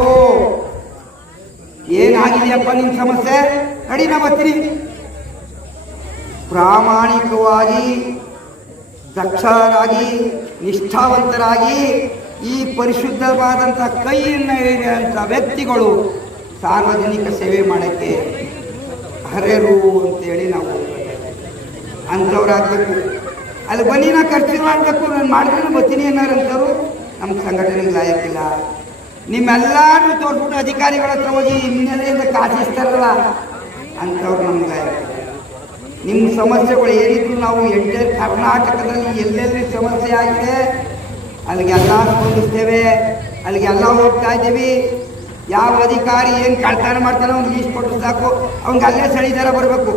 ಏನಾಗಿದೆಯಪ್ಪ ನಿಮ್ಮ ಸಮಸ್ಯೆ, ನಡಿ ನಾ ಬರ್ತೀನಿ. ಪ್ರಾಮಾಣಿಕವಾಗಿ, ದಕ್ಷರಾಗಿ, ನಿಷ್ಠಾವಂತರಾಗಿ ಈ ಪರಿಶುದ್ಧವಾದಂಥ ಕೈಯನ್ನು ಹಿಡಿಯುವಂಥ ವ್ಯಕ್ತಿಗಳು ಸಾರ್ವಜನಿಕ ಸೇವೆ ಮಾಡೋಕ್ಕೆ ಅರ್ಹರು ಅಂತೇಳಿ ನಾವು ಅಂಥವ್ರಾಗಬೇಕು. ಅಲ್ಲಿ ಬನ್ನಿ ನಾ ಖರ್ಚು ಮಾಡಬೇಕು, ನಾನು ಮಾಡಿದ್ರೆ ಬರ್ತೀನಿ ಅನ್ನೋರಂಥವ್ರು ನಮ್ಮ ಸಂಘಟನೆಗೆ ಲಾಯಕ್ಕಿಲ್ಲ. ನಿಮ್ಮೆಲ್ಲರೂ ತೋರಿಸ್ಬಿಟ್ಟು ಅಧಿಕಾರಿಗಳ ಹತ್ರ ಹೋಗಿ ಹಿನ್ನೆಲೆಯಿಂದ ಕಾಸಿಸ್ತಾರಲ್ಲ ಅಂಥವ್ರು ನಮ್ಗೆ ಲಾಯಕ್ಕಿಲ್ಲ. ನಿಮ್ಮ ಸಮಸ್ಯೆಗಳು ಏನಿದ್ರು ನಾವು ಎಂಟೈರ್ ಕರ್ನಾಟಕದಲ್ಲಿ ಎಲ್ಲೆಲ್ಲಿ ಸಮಸ್ಯೆ ಆಗಿದೆ ಅಲ್ಲಿಗೆಲ್ಲ ಸ್ಪಂದಿಸ್ತೇವೆ, ಅಲ್ಲಿಗೆಲ್ಲ ಹೋಗ್ತಾ ಇದ್ದೀವಿ. ಯಾವ ಅಧಿಕಾರಿ ಏನು ಕಳ್ತನ ಮಾಡ್ತಾನೆ ಅವ್ನು ಲೀಸ್ಟ್ ಕೊಟ್ಟರು ಸಾಕು, ಅವ್ನಿಗೆ ಅಲ್ಲೇ ಸಳಿದಾರ ಬರಬೇಕು,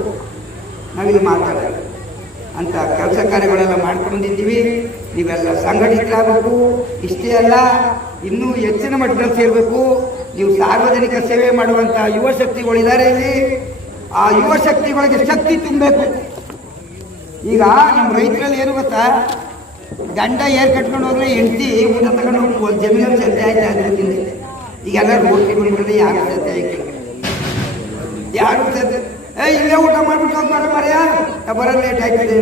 ನಾವಿಲ್ಲಿ ಮಾತಾಡೋದು ಅಂತ ಕೆಲಸ ಕಾರ್ಯಗಳೆಲ್ಲ ಮಾಡ್ಕೊಂಡಿದ್ದೀವಿ. ನೀವೆಲ್ಲ ಸಂಘಟಿತರಾಗಬೇಕು. ಇಷ್ಟೇ ಅಲ್ಲ, ಇನ್ನೂ ಹೆಚ್ಚಿನ ಮಟ್ಟದಲ್ಲಿ ಸೇರಬೇಕು. ನೀವು ಸಾರ್ವಜನಿಕ ಸೇವೆ ಮಾಡುವಂಥ ಯುವ ಶಕ್ತಿಗಳಿದ್ದಾರೆ ಇಲ್ಲಿ. ಆ ಯುವ ಶಕ್ತಿಗಳಿಗೆ ಶಕ್ತಿ ತುಂಬಬೇಕು. ಈಗ ನಮ್ಮ ರೈತರಲ್ಲಿ ಏನು ಗೊತ್ತಾ, ಗಂಡ ಏರ್ ಕಟ್ಕೊಂಡು ಹೋದ್ರೆ ಹೆಂಡತಿ ಊಟ ತಗೊಂಡು ಹೋಗಿ ಜಮೀನು ಸತ್ಯ ಆಯ್ತು ಅದರಿಂದ. ಈಗೆಲ್ಲ ರೋಟಿ ಬಂದ್ಬಿಟ್ರೆ ಯಾರು ಸತ್ಯ ಆಯ್ತು, ಯಾರು ಸತ್ಯ ಇಲ್ಲೇ ಊಟ ಮಾಡ್ಬಿಟ್ಟು ಹೋಗ್ಬಾರ ಮರೆಯ ಬರೋದು ಲೇಟ್ ಆಯ್ತದೆ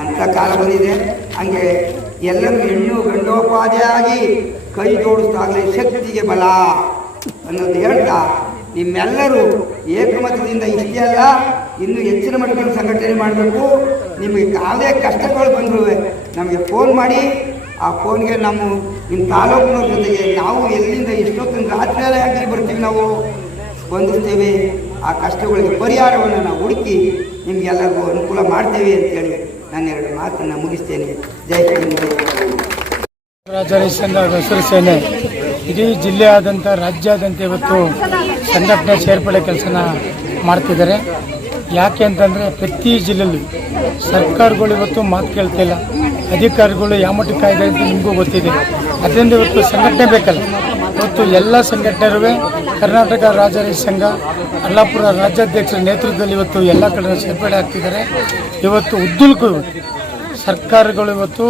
ಅಂತ ಕಾಲ ಬಂದಿದೆ. ಹಂಗೆ ಎಲ್ಲರೂ ಹೆಣ್ಣು ಗಂಡೋಪಾಧ್ಯಾಗಿ ಕೈ ಜೋಡಿಸ್ದಾಗಲೇ ಶಕ್ತಿಗೆ ಬಲ ಅನ್ನೋದು ಹೇಳ್ತಾ ನಿಮ್ಮೆಲ್ಲರೂ ಏಕಮತದಿಂದ ಇಷ್ಟೇ ಅಲ್ಲ, ಇನ್ನೂ ಹೆಚ್ಚಿನ ಮಟ್ಟದಲ್ಲಿ ಸಂಘಟನೆ ಮಾಡಬೇಕು. ನಿಮಗೆ ಯಾವುದೇ ಕಷ್ಟಗಳು ಬಂದರೂ ನಮಗೆ ಫೋನ್ ಮಾಡಿ. ಆ ಫೋನ್ಗೆ ನಿಮ್ಮ ತಾಲೂಕಿನವ್ರ ಜೊತೆಗೆ ನಾವು ಎಲ್ಲಿಂದ ಎಷ್ಟೊತ್ತಿನ ರಾತ್ರಿಯಲ್ಲೇ ಆಗಲಿ ಬರ್ತೀವಿ, ನಾವು ಸ್ಪಂದಿಸ್ತೇವೆ. ಆ ಕಷ್ಟಗಳಿಗೆ ಪರಿಹಾರವನ್ನು ನಾವು ಹುಡುಕಿ ನಿಮಗೆಲ್ಲರಿಗೂ ಅನುಕೂಲ ಮಾಡ್ತೇವೆ ಅಂತೇಳಿ ನಾನು 2 ಮಾತನ್ನು ಮುಗಿಸ್ತೇನೆ. ಜೈ ಹಿಂದ್. ರಾಜಾರೀಶ್ ಸಂಘ ಹಸಿರು ಸೇನೆ ಇಡೀ ಜಿಲ್ಲೆಯಾದಂಥ ರಾಜ್ಯಾದ್ಯಂತ ಇವತ್ತು ಸಂಘಟನೆ ಸೇರ್ಪಡೆ ಕೆಲಸನ ಮಾಡ್ತಿದ್ದಾರೆ. ಯಾಕೆ ಅಂತಂದರೆ ಪ್ರತಿ ಜಿಲ್ಲೆಯಲ್ಲಿ ಸರ್ಕಾರಗಳು ಇವತ್ತು ಮಾತು ಕೇಳ್ತಾ ಇಲ್ಲ, ಅಧಿಕಾರಿಗಳು ಯಾವ ಮಟ್ಟಕ್ಕೆ ಕಾಯ್ದೆ ಅಂತ ನಿಮಗೂ ಗೊತ್ತಿದೆ. ಅದರಿಂದ ಇವತ್ತು ಸಂಘಟನೆ ಬೇಕಲ್ಲ. ಇವತ್ತು ಎಲ್ಲ ಸಂಘಟನೆಯೂ ಕರ್ನಾಟಕ ರಾಜಾರೀಶ್ ಸಂಘ ಅಲ್ಲಾಪುರ ರಾಜ್ಯಾಧ್ಯಕ್ಷರ ನೇತೃತ್ವದಲ್ಲಿ ಇವತ್ತು ಎಲ್ಲ ಕಡೆ ಸೇರ್ಪಡೆ ಆಗ್ತಿದ್ದಾರೆ. ಇವತ್ತು ಉದ್ದಕ್ಕೂ ಸರ್ಕಾರಗಳು ಇವತ್ತು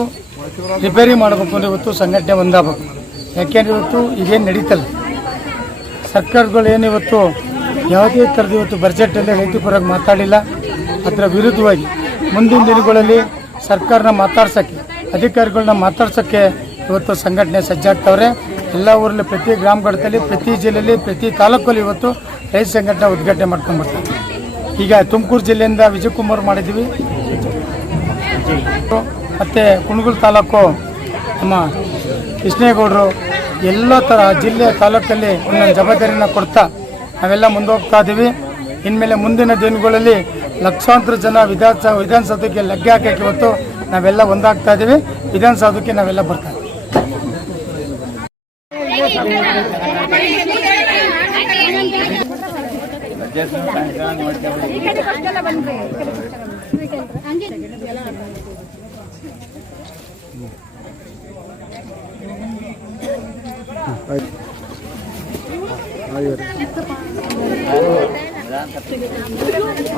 ರಿಪೇರಿ ಮಾಡಬೇಕು ಅಂದರೆ ಇವತ್ತು ಸಂಘಟನೆ ಒಂದಾಗಬೇಕು. ಯಾಕೆಂದರೆ ಇವತ್ತು ಇದೇನು ನಡೀತಲ್ಲ, ಸರ್ಕಾರಗಳು ಏನು ಇವತ್ತು ಯಾವುದೇ ಥರದ ಇವತ್ತು ಬಜೆಟಲ್ಲಿ ರೈತ ಪರವಾಗಿ ಮಾತಾಡಿಲ್ಲ. ಅದರ ವಿರುದ್ಧವಾಗಿ ಮುಂದಿನ ದಿನಗಳಲ್ಲಿ ಸರ್ಕಾರನ ಮಾತಾಡ್ಸೋಕ್ಕೆ, ಅಧಿಕಾರಿಗಳನ್ನ ಮಾತಾಡ್ಸೋಕ್ಕೆ ಇವತ್ತು ಸಂಘಟನೆ ಸಜ್ಜಾಗ್ತವ್ರೆ. ಎಲ್ಲ ಊರಲ್ಲಿ ಪ್ರತಿ ಗ್ರಾಮಗಳಲ್ಲಿ, ಪ್ರತಿ ಜಿಲ್ಲೆಯಲ್ಲಿ, ಪ್ರತಿ ತಾಲೂಕಲ್ಲಿ ಇವತ್ತು ರೈತ ಸಂಘಟನೆ ಉದ್ಘಾಟನೆ ಮಾಡ್ಕೊಂಡ್ಬರ್ತಾರೆ. ಈಗ ತುಮಕೂರು ಜಿಲ್ಲೆಯಿಂದ ವಿಜಯಕುಮಾರ್ ಮಾಡಿದ್ದೀವಿ, ಮತ್ತು ಕುಣಗುಲ್ ತಾಲೂಕು ನಮ್ಮ ಕೃಷ್ಣೇಗೌಡರು, ಎಲ್ಲ ಥರ ಜಿಲ್ಲೆ ತಾಲೂಕಲ್ಲಿ ಒಂದೊಂದು ಜವಾಬ್ದಾರಿನ ಕೊಡ್ತಾ ನಾವೆಲ್ಲ ಮುಂದೋಗ್ತಾ ಇದ್ದೀವಿ. ಇನ್ಮೇಲೆ ಮುಂದಿನ ದಿನಗಳಲ್ಲಿ ಲಕ್ಷಾಂತರ ಜನ ವಿಧಾನಸೌಧಕ್ಕೆ ಲಗ್ಗೆ ಹಾಕಕ್ಕೆ ಇವತ್ತು ನಾವೆಲ್ಲ ಒಂದಾಗ್ತಾ ಇದ್ದೀವಿ. ವಿಧಾನಸೌಧಕ್ಕೆ ನಾವೆಲ್ಲ ಬರ್ತಾ ಇದ್ದೀವಿ.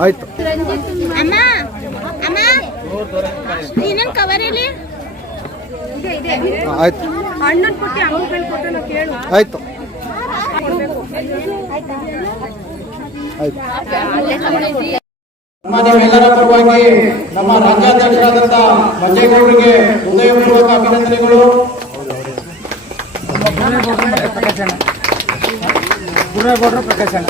ಆಯ್ತು. ಅಮ್ಮ ಅಮ್ಮ ನೀನೇನು ಕವರಲ್ಲಿ ಆಯ್ತು ಅಣ್ಣನ ಕೊಟ್ಟು ಅಮ್ಮಗಳ ಕೊಟ್ಟು ನಾವು ಕೇಳು. ಆಯ್ತು ನಿಮ್ಮೆಲ್ಲರ ಪರವಾಗಿ ನಮ್ಮ ರಾಜ್ಯಾಧ್ಯಕ್ಷರಾದಂಥ ಮಂಜೇಗೌಡರಿಗೆ ಹೃದಯಪೂರ್ವಕ ಅಭಿನಂದನೆಗಳು. ಗುರೇಗೌಡರು ಪ್ರಕಾಶನ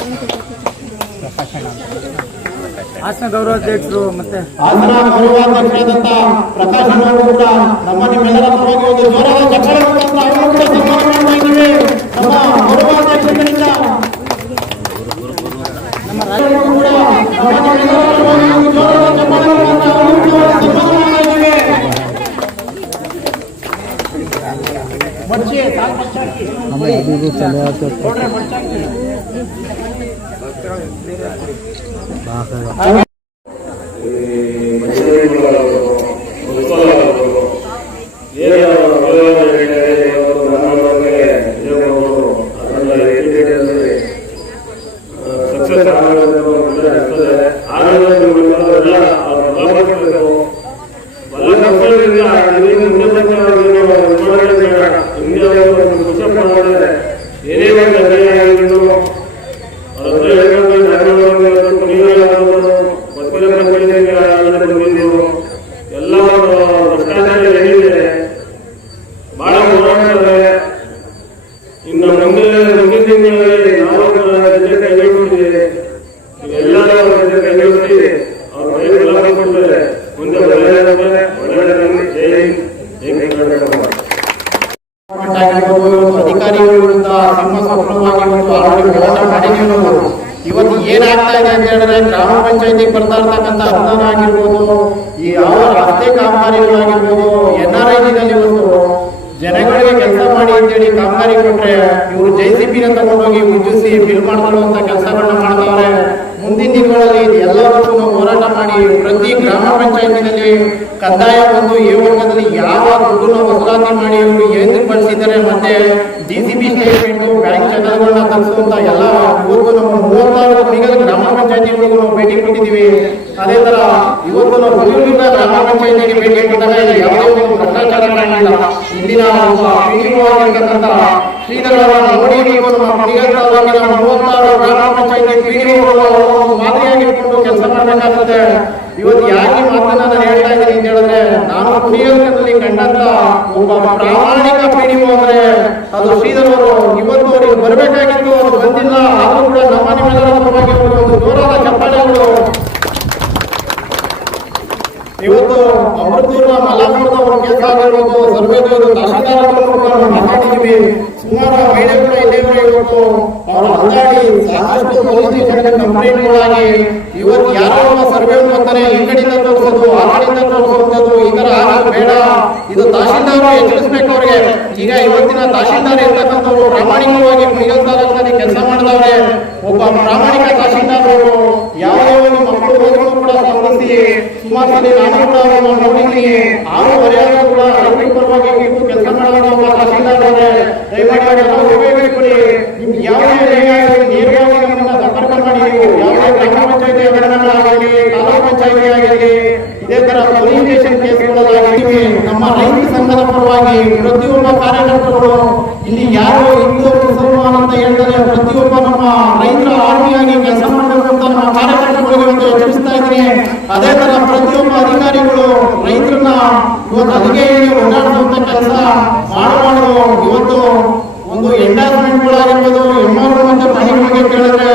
ಹಾಸನ ಗೌರವಾಧ್ಯಕ್ಷರು ಮತ್ತೆ ಹಾಸನ ಗೌರವಾಧ್ಯಕ್ಷರಾದಂಥ ಪ್ರಕಾಶ್ ಅವರು ಕೂಡ ನಿಮ್ಮೆಲ್ಲರ ಪರವಾಗಿ ಒಂದು ಜೋರಾದ ಚಪ್ಪಾಳೆ ಮುಖಾಂತರ ಅವರು ಕೂಡ ಸನ್ಮಾನ ಮಾಡ್ತಾ ಇದ್ದೀವಿ. ನಮ್ಮ ಗೌರವಾಧ್ಯಕ್ಷರಿಂದ ನಮ್ಮ ರಾಜ್ಯಗಳು ಕೂಡ ನಿಮ್ಮೆಲ್ಲರ ಪರವಾಗಿ ಒಂದು ಜೋರಾದ ಚಪ್ಪಾಳೆ ಮುಖಾಂತರ ಅವರು ಕೂಡ ಸನ್ಮಾನ ಮಾಡ್ತಾ ಇದ್ದೀವಿ. ಮಡ್ಚಿ ಅಧಿಕಾರಿಗಳಿಂದ ನಿಮ್ಮ ಸಫಲವಾಗಿ ಇವತ್ತು ಏನಾಗ್ತಾ ಇದೆ ಅಂತ ಹೇಳಿದ್ರೆ ಗ್ರಾಮ ಪಂಚಾಯತಿಗೆ ಬರ್ತಾ ಇರ್ತಕ್ಕಂಥ ಅನುದಾನ ಆಗಿರ್ಬೋದು, ಈ ಯಾವ ರಸ್ತೆ ಕಾಮಗಾರಿಗಳಾಗಿರ್ಬೋದು, NRIನಲ್ಲಿ ಒಂದು ಜನಗಳಿಗೆ ಕೆಲಸ ಮಾಡಿ ಅಂತೇಳಿ ಕಾಮಗಾರಿ ಕೊಟ್ರೆ ಇವರು JCB ತಗೊಂಡೋಗಿ ಉಜ್ಜಿಸಿ ಬಿಲ್ ಮಾಡ್ಕೊಳ್ಳುವಂತ ಕೆಲಸಗಳನ್ನ ಮಾಡ್ತಾವ್ರೆ. ಮುಂದಿನ ದಿನಗಳಲ್ಲಿ ಎಲ್ಲರಿಗೂ ನಾವು ಹೋರಾಟ ಮಾಡಿ ಪ್ರತಿ ಗ್ರಾಮ ಪಂಚಾಯತಿನಲ್ಲಿ ಕಂದಾಯ ಒಂದು ಈ ವರ್ಗದಲ್ಲಿ ಯಾವ ದುಡ್ಡನ್ನು ವಸೂಲಾತಿ ಮಾಡಿ ಇವರು ಏನು ಬಳಸಿದ್ದಾರೆ, ಮತ್ತೆ JCB ಸ್ಟೇಟ್ಮೆಂಟ್ ಬ್ಯಾಂಕ್ ಚಲನಗಳನ್ನ ತರಿಸುವಂತ ಎಲ್ಲ ಇವತ್ತು ನಾವು 36 ಮನೆಗಳ ಗ್ರಾಮ ಪಂಚಾಯತಿಗಳಿಗೂ ನಾವು ಭೇಟಿ ಕೊಟ್ಟಿದ್ದೀವಿ. ಅದೇ ತರ ಇವತ್ತು ನಾವು ಹುಡುಗಿನ ಗ್ರಾಮ ಪಂಚಾಯತಿಗೆ ಭೇಟಿ ಕೊಟ್ಟಾಗ ಯಾವುದೇ ಒಂದು ಭ್ರಷ್ಟಾಚಾರ ಕಾಣಿಲ್ಲ. ಇಂದಿನ ಆಗಿರ್ತಕ್ಕಂಥ ಶ್ರೀಧರವರನ್ನು ನೋಡಿ ನೀವು ನಮ್ಮ ಹುಡುಗಿನ 36 ಗ್ರಾಮ ಪಂಚಾಯತಿ ಮಾದರಿಯಾಗಿಟ್ಕೊಂಡು ಕೆಲಸ ಮಾಡಬೇಕಾಗುತ್ತೆ. ಇವತ್ತು ಯಾಕೆ ಮಾತನ್ನ ನಾನು ಹೇಳ್ತಾ ಇದ್ದೀನಿ ಅಂತ ಹೇಳಿದ್ರೆ, ನಾನು ಕುಡಿಯೋದ್ರಲ್ಲಿ ಕಂಡಂತ ಒಬ್ಬ ಪ್ರಾಮಾಣಿಕ PDO ಅಂದ್ರೆ ಅದು ಶ್ರೀಧರ್ ಅವರು. ಇವತ್ತು ಅವರಿಗೆ ಬರಬೇಕಾಗಿತ್ತು, ಅವರು ಬಂದಿಲ್ಲ. ಆದ್ರೂ ಕೂಡ ನಮ್ಮ ನಿಮ್ಮೆಲ್ಲರ ಪರವಾಗಿ ಒಂದು ಜೋರಾದ ಚಪ್ಪಾಳೆಗಳು. ಇವತ್ತು ಅಮೃತೂರ್ನ ಮಲ್ಲಾಪುರದ ಕೆಲಸ ಆಗಿರ್ಬೋದು, ಸರ್ವೇದವರು ತಹಶೀಲ್ದಾರ್ ಮಾತಾಡಿದ್ದೀವಿ. ಸುಮಾರು ಮಹಿಳೆಗಳು ಇದ್ದೇವೆ. ಇವತ್ತು ಅವರು ಅಂದಾಡಿ ಸಾಕಷ್ಟು ಪೊಲೀಸ್ ಸ್ಟೇಷನ್ ಕಂಪ್ಲೇಂಟ್ಗಳಾಗಿ ಇವತ್ತು ಯಾರೋ ಸರ್ವೆ ಮಾಡ್ತಾರೆ, ಈ ಕಡೆಯಿಂದ ತೋರಿಸೋದು, ಆ ಕಡೆಯಿಂದ ತೋರಿಸುವಂಥದ್ದು, ಈ ತರ ಆಗೋದು ಬೇಡ. ಇದು ತಹಶೀಲ್ದಾರ್ ಎಚ್ಚರಿಸಬೇಕು ಅವರಿಗೆ. ಈಗ ಇವತ್ತಿನ ತಹಶೀಲ್ದಾರ್ ಇರ್ತಕ್ಕಂಥವ್ರು ಪ್ರಾಮಾಣಿಕವಾಗಿ ಮುಗಿಲ್ ತಾಲೂಕಿನಲ್ಲಿ ಕೆಲಸ ಮಾಡಿದವ್ರೆ. ಒಬ್ಬ ಪ್ರಾಮಾಣಿಕ ತಹಶೀಲ್ದಾರ್ ಅವರು ಯಾವುದೇ ಒಂದು ಮಕ್ಕಳು ಹೋದ್ರು ಕೂಡ ಸ್ಪಂದಿಸಿ ಸುಮಾರು ಸಲ ನಾನು ಕೂಡ ಅವರನ್ನು ನೋಡಿದ್ದೀನಿ. 6:30 ಕೂಡ ರೈತರ ಪರವಾಗಿ ಕೆಲಸ ಮಾಡುವ ಒಬ್ಬ ತಹಶೀಲ್ದಾರ್ ಅವರೇ, ದಯಮಾಡಿ ಕೊಡಿ. ನಿಮ್ಗೆ ಯಾವುದೇ ನೇರವಾಗಿ ನಮ್ಮನ್ನ ಸಂಪರ್ಕ ಮಾಡಿ. ಯಾವುದೇ ಗ್ರಾಮ ಪಂಚಾಯತಿ ಹಗರಣಗಳಾಗಲಿ, ತಾಲೂಕು ಪಂಚಾಯತಿ ಆಗಲಿ, ಇದೇ ತರ ಪೊಲೀಸ್ ಸ್ಟೇಷನ್ ಕೇಸ್ಗಳಾಗಲಿ, ನಮ್ಮ ರೈತ ಸಂಘದ ಪರವಾಗಿ ಪ್ರತಿಯೊಬ್ಬ ಕಾರ್ಯಕರ್ತರು ಇಲ್ಲಿ ಯಾರು ಹಿಂದೂ ಮುಸಲ್ಮಾನ್ ಅಂತ ಹೇಳ್ತಾರೆ, ಪ್ರತಿಯೊಬ್ಬ ನಮ್ಮ ರೈತರ ಆರ್ಮಿಯಾಗಿ ಕೆಲಸ ಮಾಡಬೇಕು ಅಂತ ನಮ್ಮ ಕಾರ್ಯಕರ್ತರಿಗೆ ಒಂದು ಎಚ್ಚರಿಸ್ತಾ ಇದ್ದೀನಿ. ಅದೇ ತರ ಪ್ರತಿಯೊಬ್ಬ ಅಧಿಕಾರಿಗಳು ರೈತರನ್ನ ಇವತ್ತು ಅಲ್ಲಿಗೆ ಓಡಾಡುವಂತ ಕೆಲಸ ಮಾಡಬಾರ್ದು. ಇವತ್ತು ಒಂದು ಎಂಡಾಸ್ಮೆಂಟ್ಗಳಾಗಿರ್ಬೋದು, ಎಂಬಾರ್ಮೆಂಟ್ ಮನೆಗಳಿಗೆ ಕೇಳಿದ್ರೆ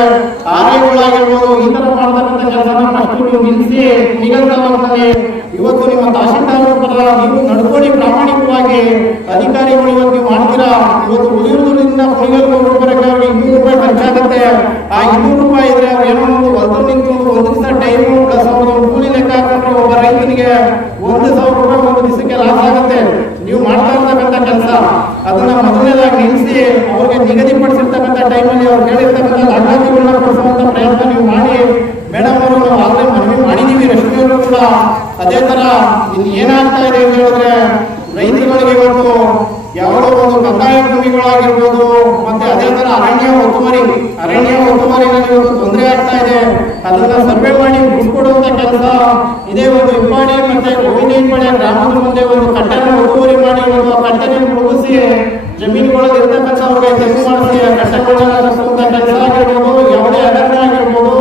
ಆರ್ಐಗಳಾಗಿರ್ಬೋದು, ಈ ತರ ಮಾಡತಕ್ಕಂಥ ಕೆಲಸ ಅಷ್ಟು ನಿಲ್ಲಿಸಿ ನಿಗಂತವಾಗಿ ಇವತ್ತು ನಿಮ್ಮ ತಹಶೀಲ್ದಾರ್ ಪರ ನೀವು ನಡ್ಕೊಳ್ಳಿ ಪ್ರಾಮಾಣಿಕವಾಗಿ. ಅಧಿಕಾರಿಗಳು ಇವತ್ತು ನೀವು ಮಾಡ್ತೀರಾ. ಇವತ್ತು ಉಳಿಯುವುದರಿಂದ ಹುಡುಗರಿಗೆ ಹೋಗ್ಬರಕ್ಕೆ ಅವ್ರಿಗೆ 200 ರೂಪಾಯಿ ಖರ್ಚಾಗುತ್ತೆ. ಆ 200 ರೂಪಾಯಿ ಇದ್ರೆ ಅವ್ರು ಏನೋ ಒಂದು ಹೊತ್ತು ನಿಂತು ಒಂದು ದಿವಸ ಟೈಮು ಪ್ಲಸ್ ಅವ್ರದ್ದು ಕೂಲಿ ಲೆಕ್ಕ ಹಾಕೊಂಡ್ರೆ ಒಬ್ಬ ರೈತನಿಗೆ 1,000 ರೂಪಾಯಿ ಒಂದು ದಿವಸಕ್ಕೆ ಲಾಸ್ ಆಗುತ್ತೆ. ನೀವು ಮಾಡ್ತಾ ಇರ್ತಕ್ಕಂಥ ಕೆಲಸ ಅದನ್ನ ಮೊದಲನೇದಾಗಿ ನಿಲ್ಲಿಸಿ ಅವ್ರಿಗೆ ನಿಗದಿಪಡಿಸಿರ್ತಕ್ಕಂಥ ಟೈಮಲ್ಲಿ ಅವ್ರು ಕೇಳಿರ್ತಕ್ಕಂಥ ದಾಖಲಾತಿಗಳನ್ನ ಕೊಡಿಸುವಂತ ಪ್ರಯತ್ನ ನೀವು ಮಾಡಿ. ಮೇಡಮ್ ಅವರು ನಾವು ಆಗಲೇ ಮನವಿ ಮಾಡಿದ್ದೀವಿ, ರಶ್ಮಿ ಅವರು ಕೂಡ. ಅದೇ ತರ ಇಲ್ಲಿ ಏನಾಗ್ತಾ ಇದೆ ಅಂತ ಹೇಳಿದ್ರೆ, ರೈತರುಗಳಿಗೆ ಇವತ್ತು ಯಾವುದೋ ಒಂದು ಕಂದಾಯ ಭೂಮಿಗಳಾಗಿರ್ಬೋದು, ಮತ್ತೆ ಅದೇ ತರ ಅರಣ್ಯ ಒತ್ತುವರಿನಲ್ಲಿ ಇವತ್ತು ತೊಂದರೆ ಆಗ್ತಾ ಇದೆ. ಅದನ್ನ ಸರ್ವೆ ಮಾಡಿ ಮುಗಿಸ್ಕೊಡುವಂತ ಕೆಲಸ ಇದೇ ಒಂದು ಇಪ್ಪಾಡಿ ಮತ್ತೆ ಗೋವಿಂದಪಡೆ ಗ್ರಾಮದ ಮುಂದೆ ಒಂದು ಕಟ್ಟಡ ಒತ್ತುವರಿ ಮಾಡಿ ಒಂದು ಕಟ್ಟಡ ಮುಗಿಸಿ ಜಮೀನುಗಳಲ್ಲಿ ಇರ್ತಕ್ಕಂಥವ್ರಿಗೆ ತೆರವು ಮಾಡಿಸಿ ಕಟ್ಟಡಗಳನ್ನ ನಡೆಸುವಂತ ಕೆಲಸ ಆಗಿರ್ಬೋದು, ಯಾವುದೇ ಹಗರಣ ಆಗಿರ್ಬೋದು,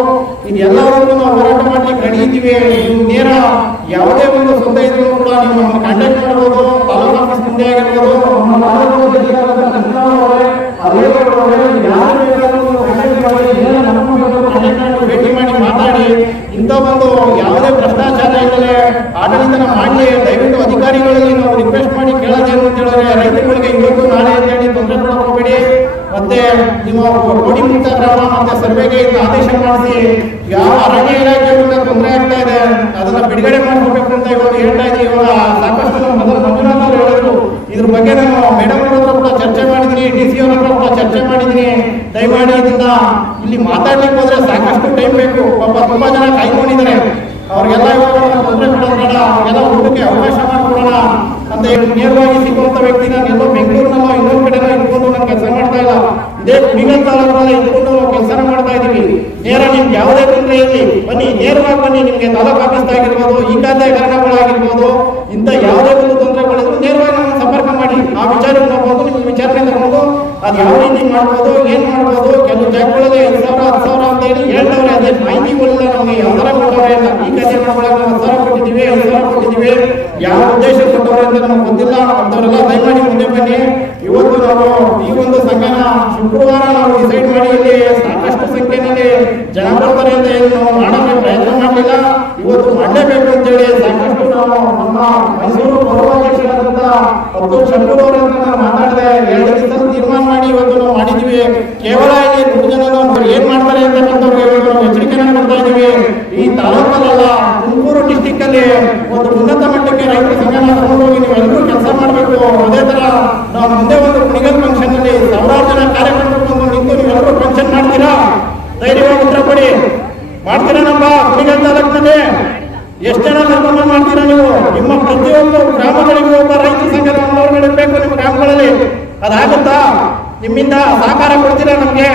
ಇದೆಲ್ಲವನ್ನೂ ನಾವು ಹೋರಾಟ ಮಾಡ್ಲಿಕ್ಕೆ ರೆಡಿ ಇದ್ದೀವಿ. ನೀವು ನೇರ ಯಾವುದೇ ಒಂದು ಸುದ್ದಿ ಇದ್ರೂ ಕೂಡ ನೀವು ನಮ್ಮನ್ನು ಕಾಂಟ್ಯಾಕ್ಟ್ ಮಾಡ್ಬೋದು. ತಾಲೂಕು ಆಫೀಸ್ ಮುಂದೆ ಆಗಿರ್ಬೋದು, ಭೇಟಿ ಮಾಡಿ ಮಾತಾಡಿ. ಇಂಥ ಒಂದು ಯಾವುದೇ ಭ್ರಷ್ಟಾಚಾರ ಇಲ್ಲದೆ ಆಡಳಿತನ ಮಾಡಿ ದಯವಿಟ್ಟು ಅಧಿಕಾರಿಗಳಲ್ಲಿ ನಾವು ರಿಕ್ವೆಸ್ಟ್ ಮಾಡಿ ಕೇಳೋದೇನು ಅಂತ ಹೇಳಿದ್ರೆ, ರೈತರುಗಳಿಗೆ ಇವತ್ತು ನಾಳೆ ಅಂತ ಹೇಳಿ ತೊಂದರೆ ಕೊಡಬೇಡಿ. ಮತ್ತೆ ನಿಮ್ಮ ಕೋಡಿ ಮುಕ್ತ ಗ್ರಾಮ ಮತ್ತೆ ಸರ್ವೆಗೆ ಆದೇಶ ಮಾಡಿಸಿ ಯಾವ ಅರಣ್ಯ ಇಲಾಖೆಯಿಂದ ತೊಂದರೆ ಆಗ್ತಾ ಇದೆ ಅದನ್ನ ಬಿಡುಗಡೆ ಮಾಡ್ಕೋಬೇಕು ಅಂತ ಇವಾಗ ಹೇಳ್ತಾ ಇದ್ದೀವಿ. ಇವಾಗ ಸಾಕಷ್ಟು ನಮ್ಮ ಮೊದಲು ಮಂಜುನಾಥ್ ಅವರು ಹೇಳಿದ್ರು. ಇದ್ರ ಬಗ್ಗೆ ನಾನು ಮೇಡಮ್ ಅವ್ರ ಹತ್ರ ಕೂಡ ಚರ್ಚೆ ಮಾಡಿದ್ದೀನಿ, DC ಅವ್ರ ಹತ್ರ ಕೂಡ ಚರ್ಚೆ ಮಾಡಿದ್ದೀನಿ. ದಯಮಾಡಿ ಇದನ್ನ ಇಲ್ಲಿ ಮಾತಾಡ್ಲಿಕ್ಕೆ ಹೋದ್ರೆ ಸಾಕಷ್ಟು ಟೈಮ್ ಬೇಕು. ಪಾಪ ತುಂಬಾ ಜನ ಕಾಯ್ಕೊಂಡಿದ್ದಾರೆ. ಅವ್ರಿಗೆಲ್ಲ ಇವಾಗ ತೊಂದರೆ ಕೊಡೋದು ಬೇಡ, ಅವ್ರಿಗೆಲ್ಲ ಊಟಕ್ಕೆ ಅವಕಾಶ ಮಾಡಿಕೊಡೋಣ ಅಂತ ಹೇಳಿ ನೇರವಾಗಿ ಸಿಗುವಂತ ವ್ಯಕ್ತಿನ ಎಲ್ಲೋ ಬೆಂಗಳೂರಿನಲ್ಲೋ ಇನ್ನೊಂದು ಕಡೆನೋ ಇಟ್ಕೊಂಡು ನಾನು ಕೆಲಸ ಮಾಡ್ತಾ ಇಲ್ಲ. ಇದೇ ಕುಣಿಗಲ್ ತಾಲೂಕಿನಲ್ಲಿ ಇಟ್ಕೊಂಡು ಕೆಲಸ ಮಾಡ್ತಾ ಇದ್ದೀವಿ. ನೇರ ನಿಮ್ಗೆ ಯಾವುದೇ ತೊಂದರೆ ಇರಲಿ ಬನ್ನಿ, ನೇರವಾಗಿ ಬನ್ನಿ. ನಿಮ್ಗೆ ತಾಲೂಕು ಆಫೀಸ್ ಆಗಿರ್ಬೋದು, ಈ ಖಾತೆ ಹಗರಣಗಳಾಗಿರ್ಬೋದು, ಇಂಥ ಯಾವುದೇ ಒಂದು ತೊಂದರೆಗಳಿದ್ರು ನೇರವಾಗಿ ನಮ್ಮ ಸಂಪರ್ಕ ಮಾಡಿ. ಆ ವಿಚಾರಕ್ಕೆ ನೋಡ್ಬೋದು, ನಿಮ್ಗೆ ವಿಚಾರಣೆ ತಗೊಂಡು ಅದು ಯಾವ ರೀತಿ ಮಾಡ್ಬೋದು, ಏನ್ ಮಾಡ್ಬೋದು. ಕೆಲವು ಜಾಗಗಳಲ್ಲಿ 5,000 10,000 ಅಂತ ಹೇಳಿ ಹೇಳ್ತವ್ರೆ. ಅದೇ ಮಾಹಿತಿಗಳಿಲ್ಲ ನಮಗೆ ಯಾವ ತರ ಕೊಟ್ಟವ್ರೆ ಅಂತ. ಈ ಖಾತೆ ಮಾಡ್ಕೊಳಕ್ಕೆ 10,000 ಕೊಟ್ಟಿದ್ದೀವಿ, 5,000 ಕೊಟ್ಟಿದ್ದೀವಿ, ಯಾವ ಉದ್ದೇಶ ಕೊಟ್ಟವ್ರೆ ಅಂತ ನಮ್ಗೆ ಗೊತ್ತಿಲ್ಲ. ಅಂತವರೆಲ್ಲ ದಯಮಾಡಿ ಮುಂದೆ ಬನ್ನಿ. ಇವತ್ತು ನಾವು ಈ ಒಂದು ಸಂಘನ ಶುಕ್ರವಾರ ನಾವು ಡಿಸೈಡ್ ಮಾಡಿ ಇಲ್ಲಿ ಸಾಕಷ್ಟು ಸಂಖ್ಯೆಯಲ್ಲಿ ಜನ ಬರ್ತಾರೆ ಅಂತ ಹೇಳಿ ನಾವು ಮಾಡೋಕ್ಕೆ ಪ್ರಯತ್ನ ಮಾಡಲಿಲ್ಲ. ಇವತ್ತು ಮಾಡಲೇಬೇಕು ಅಂತೇಳಿ ಸಾಕಷ್ಟು ನಾವು ನಮ್ಮ ಮೈಸೂರು ಪೌರಾಧ್ಯಕ್ಷರಾದಂತ ಅಬ್ದುಲ್ ಶಕೂರ್ ಅವರನ್ನ ಮಾತಾಡಿದೆ. 2 ದಿವಸ ತೀರ್ಮಾನ ಮಾಡಿ ಇವತ್ತು ನಾವು ಮಾಡಿದ್ವಿ. ಕೇವಲ ಇಲ್ಲಿ 3 ಜನ ಅವ್ರು ಏನ್ ಮಾಡ್ತಾರೆ ಅಂತಕ್ಕಂಥವ್ರಿಗೆ ನಾವು ಎಚ್ಚರಿಕೆಯನ್ನು ಕೊಡ್ತಾ ಇದ್ದೀವಿ. ಈ ತಾಲೂಕಲ್ಲ ತುಮಕೂರು ಡಿಸ್ಟಿಕ್ ಅಲ್ಲಿ ಒಂದು ಉನ್ನತ ಮಟ್ಟಕ್ಕೆ ರೈತರ ಸಂಘನ ತಗೊಂಡು ಹೋಗಿ ನೀವೆಲ್ಲರೂ ಕೆಲಸ ಮಾಡಬೇಕು. ಅದೇ ತರ ನಾವು ಮುಂದೆ ಒಂದು ಕುಣಿಗಲ್ ಫಂಕ್ಷನ್ ಅಲ್ಲಿ 1000 ಜನ ಕಾರ್ಯಕ್ರಮಕ್ಕೆ ಬಂದು ನಿಂತು ನೀವೆಲ್ಲರೂ ಫಂಕ್ಷನ್ ಮಾಡ್ತೀರಾ? ಧೈರ್ಯವಾಗಿ ಉತ್ತರ ಕೊಡಿ. ಮಾಡ್ತೀರಾ? ನಮ್ಮ ಕುಣಿಗಲ್ ತಾಲೂಕಿನಲ್ಲಿ ಎಷ್ಟು ಜನ ಕರ್ಕೊಂಡು ಮಾಡ್ತೀರಾ ನೀವು? ನಿಮ್ಮ ಪ್ರತಿಯೊಂದು ಗ್ರಾಮಗಳಿಗೂ ಒಬ್ಬ ರೈತ ಸಂಘದ ಬೇಕು ನಿಮ್ಮ ಗ್ರಾಮಗಳಲ್ಲಿ. ಅದಾಗುತ್ತಾ? ನಿಮ್ಮಿಂದ ಸಹಕಾರ ಕೊಡ್ತೀರಾ ನಮ್ಗೆ?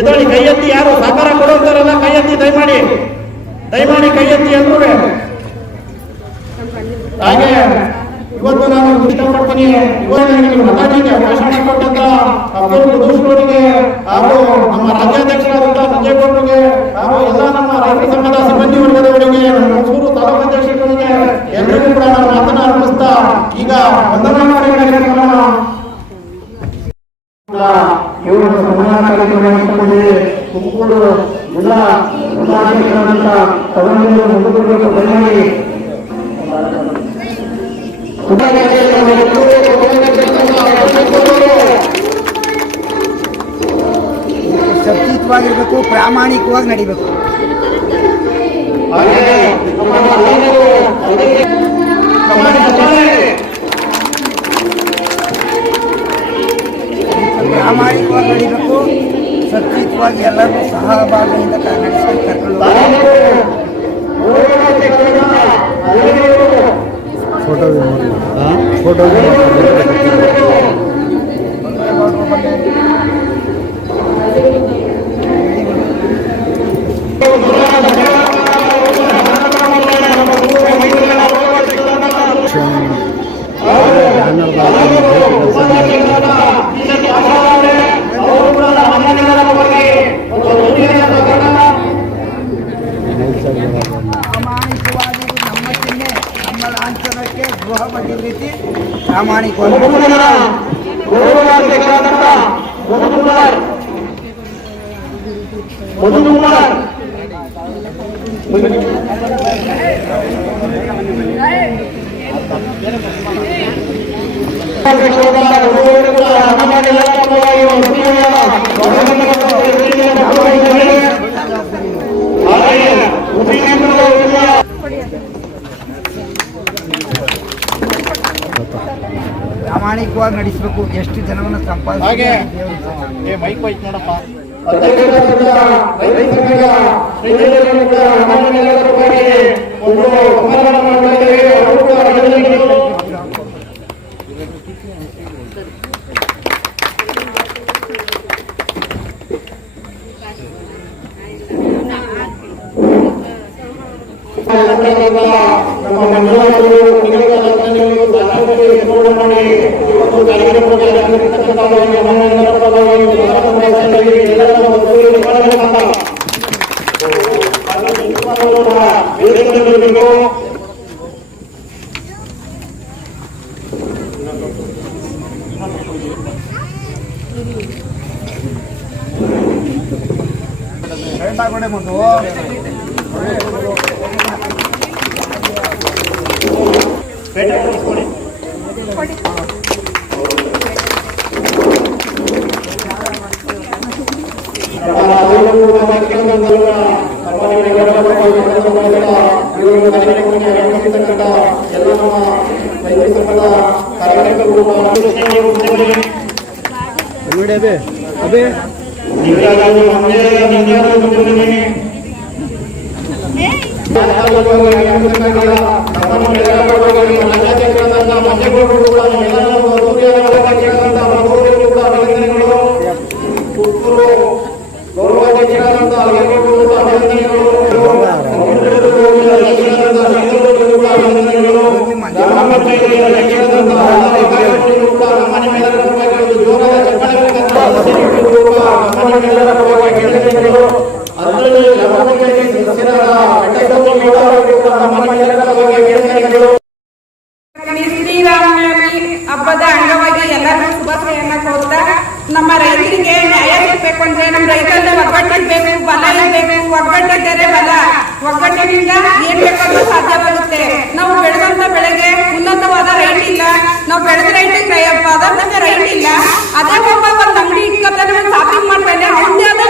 ಎದೊಳಿ ಕೈ ಎತ್ತಿ. ಯಾರು ಸಹಕಾರ ಕೊಡೋತಾರಲ್ಲ ಕೈ ಎತ್ತಿ, ದಯಮಾಡಿ ಕೈ ಎತ್ತಿ ಅಂದ್ರೂ. ಹಾಗೆ ಇವತ್ತು ನಾನು ಇಷ್ಟಪಡ್ತೀನಿ, ಮಾತಾಡಿಗೆ ಅವಕಾಶ ಕೊಟ್ಟಂತ ಅಬ್ದುಲ್ ಕುದೂಸ್ ಅವರಿಗೆ ಹಾಗೂ ನಮ್ಮ ರಾಜ್ಯಾಧ್ಯಕ್ಷರಾದಂಥ ಮಂಜೇಗೌಡರಿಗೆ ಹಾಗೂ ಎಲ್ಲ ನಮ್ಮ ರೈತ ಸಂಘದ ಸಿಬ್ಬಂದಿ ವರ್ಗದವರಿಗೆ, ಮೈಸೂರು ತಾಲೂಕು ಅಧ್ಯಕ್ಷರಿಗೆ ಎಲ್ಲರಿಗೂ ಕೂಡ ನಾನು ಮಾತನ್ನ ಅರ್ಪಿಸ್ತಾ ಈಗ ವಂದನಾ ಕಾರ್ಯಕ್ರಮ ತುಮಕೂರು ಜಿಲ್ಲಾ ಜಿಲ್ಲಾಧ್ಯಕ್ಷರಾದಂಥ ತಗೊಂಡು ಮುಂದುವರಿಸಬೇಕು. ದಯಮಾಡಿ ಶಕ್ತಿಯುತವಾಗಿರ್ಬೇಕು, ಪ್ರಾಮಾಣಿಕವಾಗಿ ನಡಿಬೇಕು. ಪ್ರಾಮಾಣಿಕವಾಗಿ ನಡಿಬೇಕು, ಶಕ್ತಿಯುತವಾಗಿ ಎಲ್ಲರೂ ಸಹಭಾಗಿಯಿಂದ ನಡೆಸಿ ಕರ್ಕೊಂಡು ಫೋಟೋ ಪ್ರಾಮಾಣಿಕವಾಗಿ ನಮ್ಮ ಚಿಹ್ನೆ, ನಮ್ಮ ಲಾಂಛನಕ್ಕೆ ಗೃಹ ಬಡ್ಡಿ ರೀತಿ ಪ್ರಾಮಾಣಿಕವಾಗಿ ಪ್ರಾಮಾಣಿಕವಾಗಿ ನಡೆಸಬೇಕು. ಎಷ್ಟು ಜನವನ್ನು ಸಂಪಾದಿಸಿ ಮೈಕ್ ಹೋಯ್ತು ನೋಡಪ್ಪ. ಹಬ್ಬದ ಅಂಗವಾಗಿ ಎಲ್ಲರೂ ಶುಭಾಶಯನ್ನ ಕೋರ್ತಾ, ನಮ್ಮ ರೈತರಿಗೆ ನ್ಯಾಯ ಸಿಗಬೇಕು ಅಂದ್ರೆ ನಮ್ಮ ರೈತರಿಗೆ ಒಗ್ಗಟ್ಟಿರ್ಬೇಕು, ಬಲ ಇರಬೇಕು. ಒಗ್ಗಟ್ಟಿದ್ದರೆ ಬಲ, ಒಗ್ಗಟ್ಟಿನಿಂದ ಏನ್ ಬೇಕಾದ್ರೂ ಸಾಧ್ಯವಾಗುತ್ತೆ. ನಾವು ಬೆಳೆದಂತ ಬೆಳೆಗೆ ಉನ್ನತವಾದ ರೈಟ್ ಇಲ್ಲ, ನಾವು ಬೆಳೆದ ರೈಟಿಗೆ ಪದಾರ್ಥಕ್ಕೆ ರೈಟ್ ಇಲ್ಲ. ಅದೇ ಒಬ್ಬ ಒಂದು ಅಂಗಡಿ ಇಟ್ಕೊತಾನೆ, ಒಂದು ಶಾಪಿಂಗ್ ಮಾಡ್ತಾನೆ, ಅವನದೇ ಆದ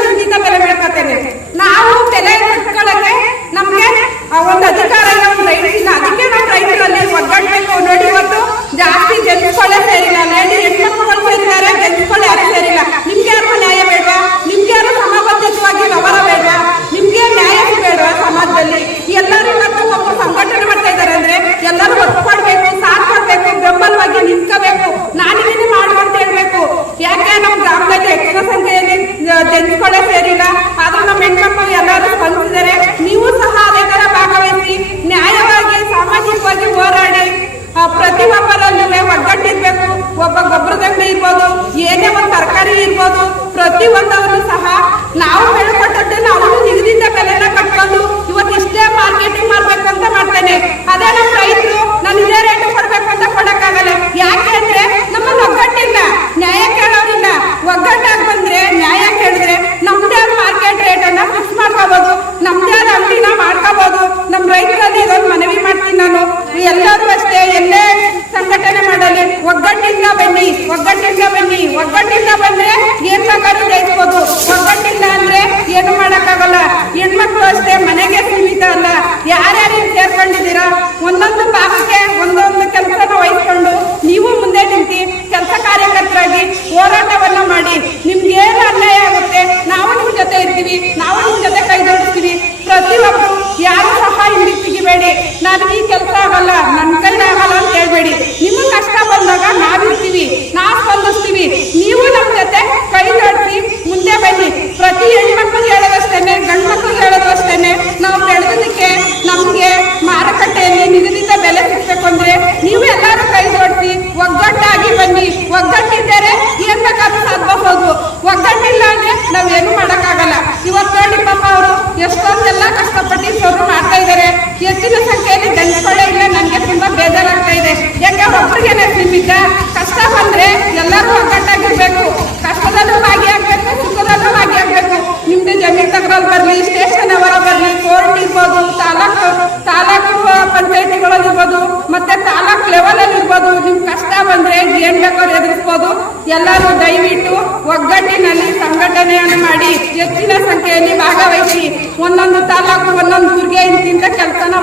ನಿಲ್ಲಿಸ್ಬೇಡಿ. ನನಗೆ ಈ ಕೆಲಸ ಆಗಲ್ಲ, ನನ್ನ ಕೈಲಿ ಆಗಲ್ಲ ಅಂತ ಹೇಳ್ಬೇಡಿ. ನಿಮಗೆ ಕಷ್ಟ ಬಂದಾಗ ನಾವಿರ್ತೀವಿ, ನಾವು ಸ್ಪಂದಿಸ್ತೀವಿ. ನೀವು ನಮ್ಮ ಜೊತೆ ಕೈ ಜೋಡಿಸಿ ಮುಂದೆ ಬನ್ನಿ. ಪ್ರತಿ ಹೆಣ್ಮಕ್ಳಿಗೆ ಹೇಳೋದಷ್ಟೇನೆ, ಗಂಡು ಮಕ್ಳಿಗೆ ಹೇಳೋದು ಅಷ್ಟೇನೆ. ನಾವು ಬೆಳೆದೋದಕ್ಕೆ ನಮಗೆ ಮಾರುಕಟ್ಟೆಯಲ್ಲಿ ನಿಗದಿತ ಬೆಲೆ ಸಿಗ್ಬೇಕು ಅಂದ್ರೆ ನೀವು ಎಲ್ಲರೂ ಕೈ ಜೋಡಿಸಿ ಒಗ್ಗಟ್ಟಾಗಿ ಬನ್ನಿ. ಒಗ್ಗಟ್ಟಿದ್ದರೆ ಏನ್ ಬೇಕಾದ್ರೂ ಸಾಧಿಸಬಹುದು. ಒಗ್ಗಟ್ಟಿಲ್ಲ ಅಂದ್ರೆ ನಾವೇನು ಮಾಡಕ್ಕಾಗಲ್ಲ. ಇವತ್ತು ನೋಡಿ ಪಾಪ ಅವರು ಎಷ್ಟೊಂದೆಲ್ಲ ಕಷ್ಟಪಟ್ಟು ಶುರು ಮಾಡ್ತಾ ಇದ್ದಾರೆ. ಹೆಚ್ಚಿನ ಸಂಖ್ಯೆಯಲ್ಲಿ ಗಂಡಸಗಳೇ ಇಲ್ಲ. ನನಗೆ ತುಂಬಾ ಬೇಜಾರಾಗ್ತಾ ಇದೆ. ಯಾಕೆ ಒಬ್ಬರಿಗೇನೆ ಸೀಮಿತ. ಕಷ್ಟ ಬಂದ್ರೆ ಎಲ್ಲರೂ ಒಗ್ಗಟ್ಟಾಗಿರ್ಬೇಕು. ಕಷ್ಟದಲ್ಲೂ ಭಾಗಿಯಾಗಬೇಕು, ಸುಖದಲ್ಲೂ ಭಾಗಿಯಾಗಬೇಕು. ನಿಮ್ದು ಜಮೀನ್ ತಗರಲ್ಲಿ ಬರ್ಲಿ, ಸ್ಟೇಷನ್ ಅವರ ಬರ್ಲಿ, ಕೋರ್ಟ್ ಇರ್ಬೋದು, ತಾಲೂಕು ಪಂಚಾಯತಿಗಳಲ್ಲಿರ್ಬೋದು, ಮತ್ತೆ ತಾಲೂಕ್ ಲೆವೆಲ್ ಅಲ್ಲಿ ಇರ್ಬೋದು. ನಿಮ್ ಕಷ್ಟ ಬಂದ್ರೆ ಏನ್ ಬೇಕಾದ್ರೂ ಎದುರಿಸ್ಬೋದು. ಎಲ್ಲರೂ ದಯವಿಟ್ಟು ಒಗ್ಗಟ್ಟಿನಲ್ಲಿ ಸಂಘಟನೆಯನ್ನು ಮಾಡಿ ಹೆಚ್ಚಿನ ಸಂಖ್ಯೆಯಲ್ಲಿ ಭಾಗವಹಿಸಿ. ಒಂದೊಂದು ತಾಲೂಕು ಒಂದೊಂದು ಊರಿಗೆ ಇಂತಿಂತ ಕೆಲಸನ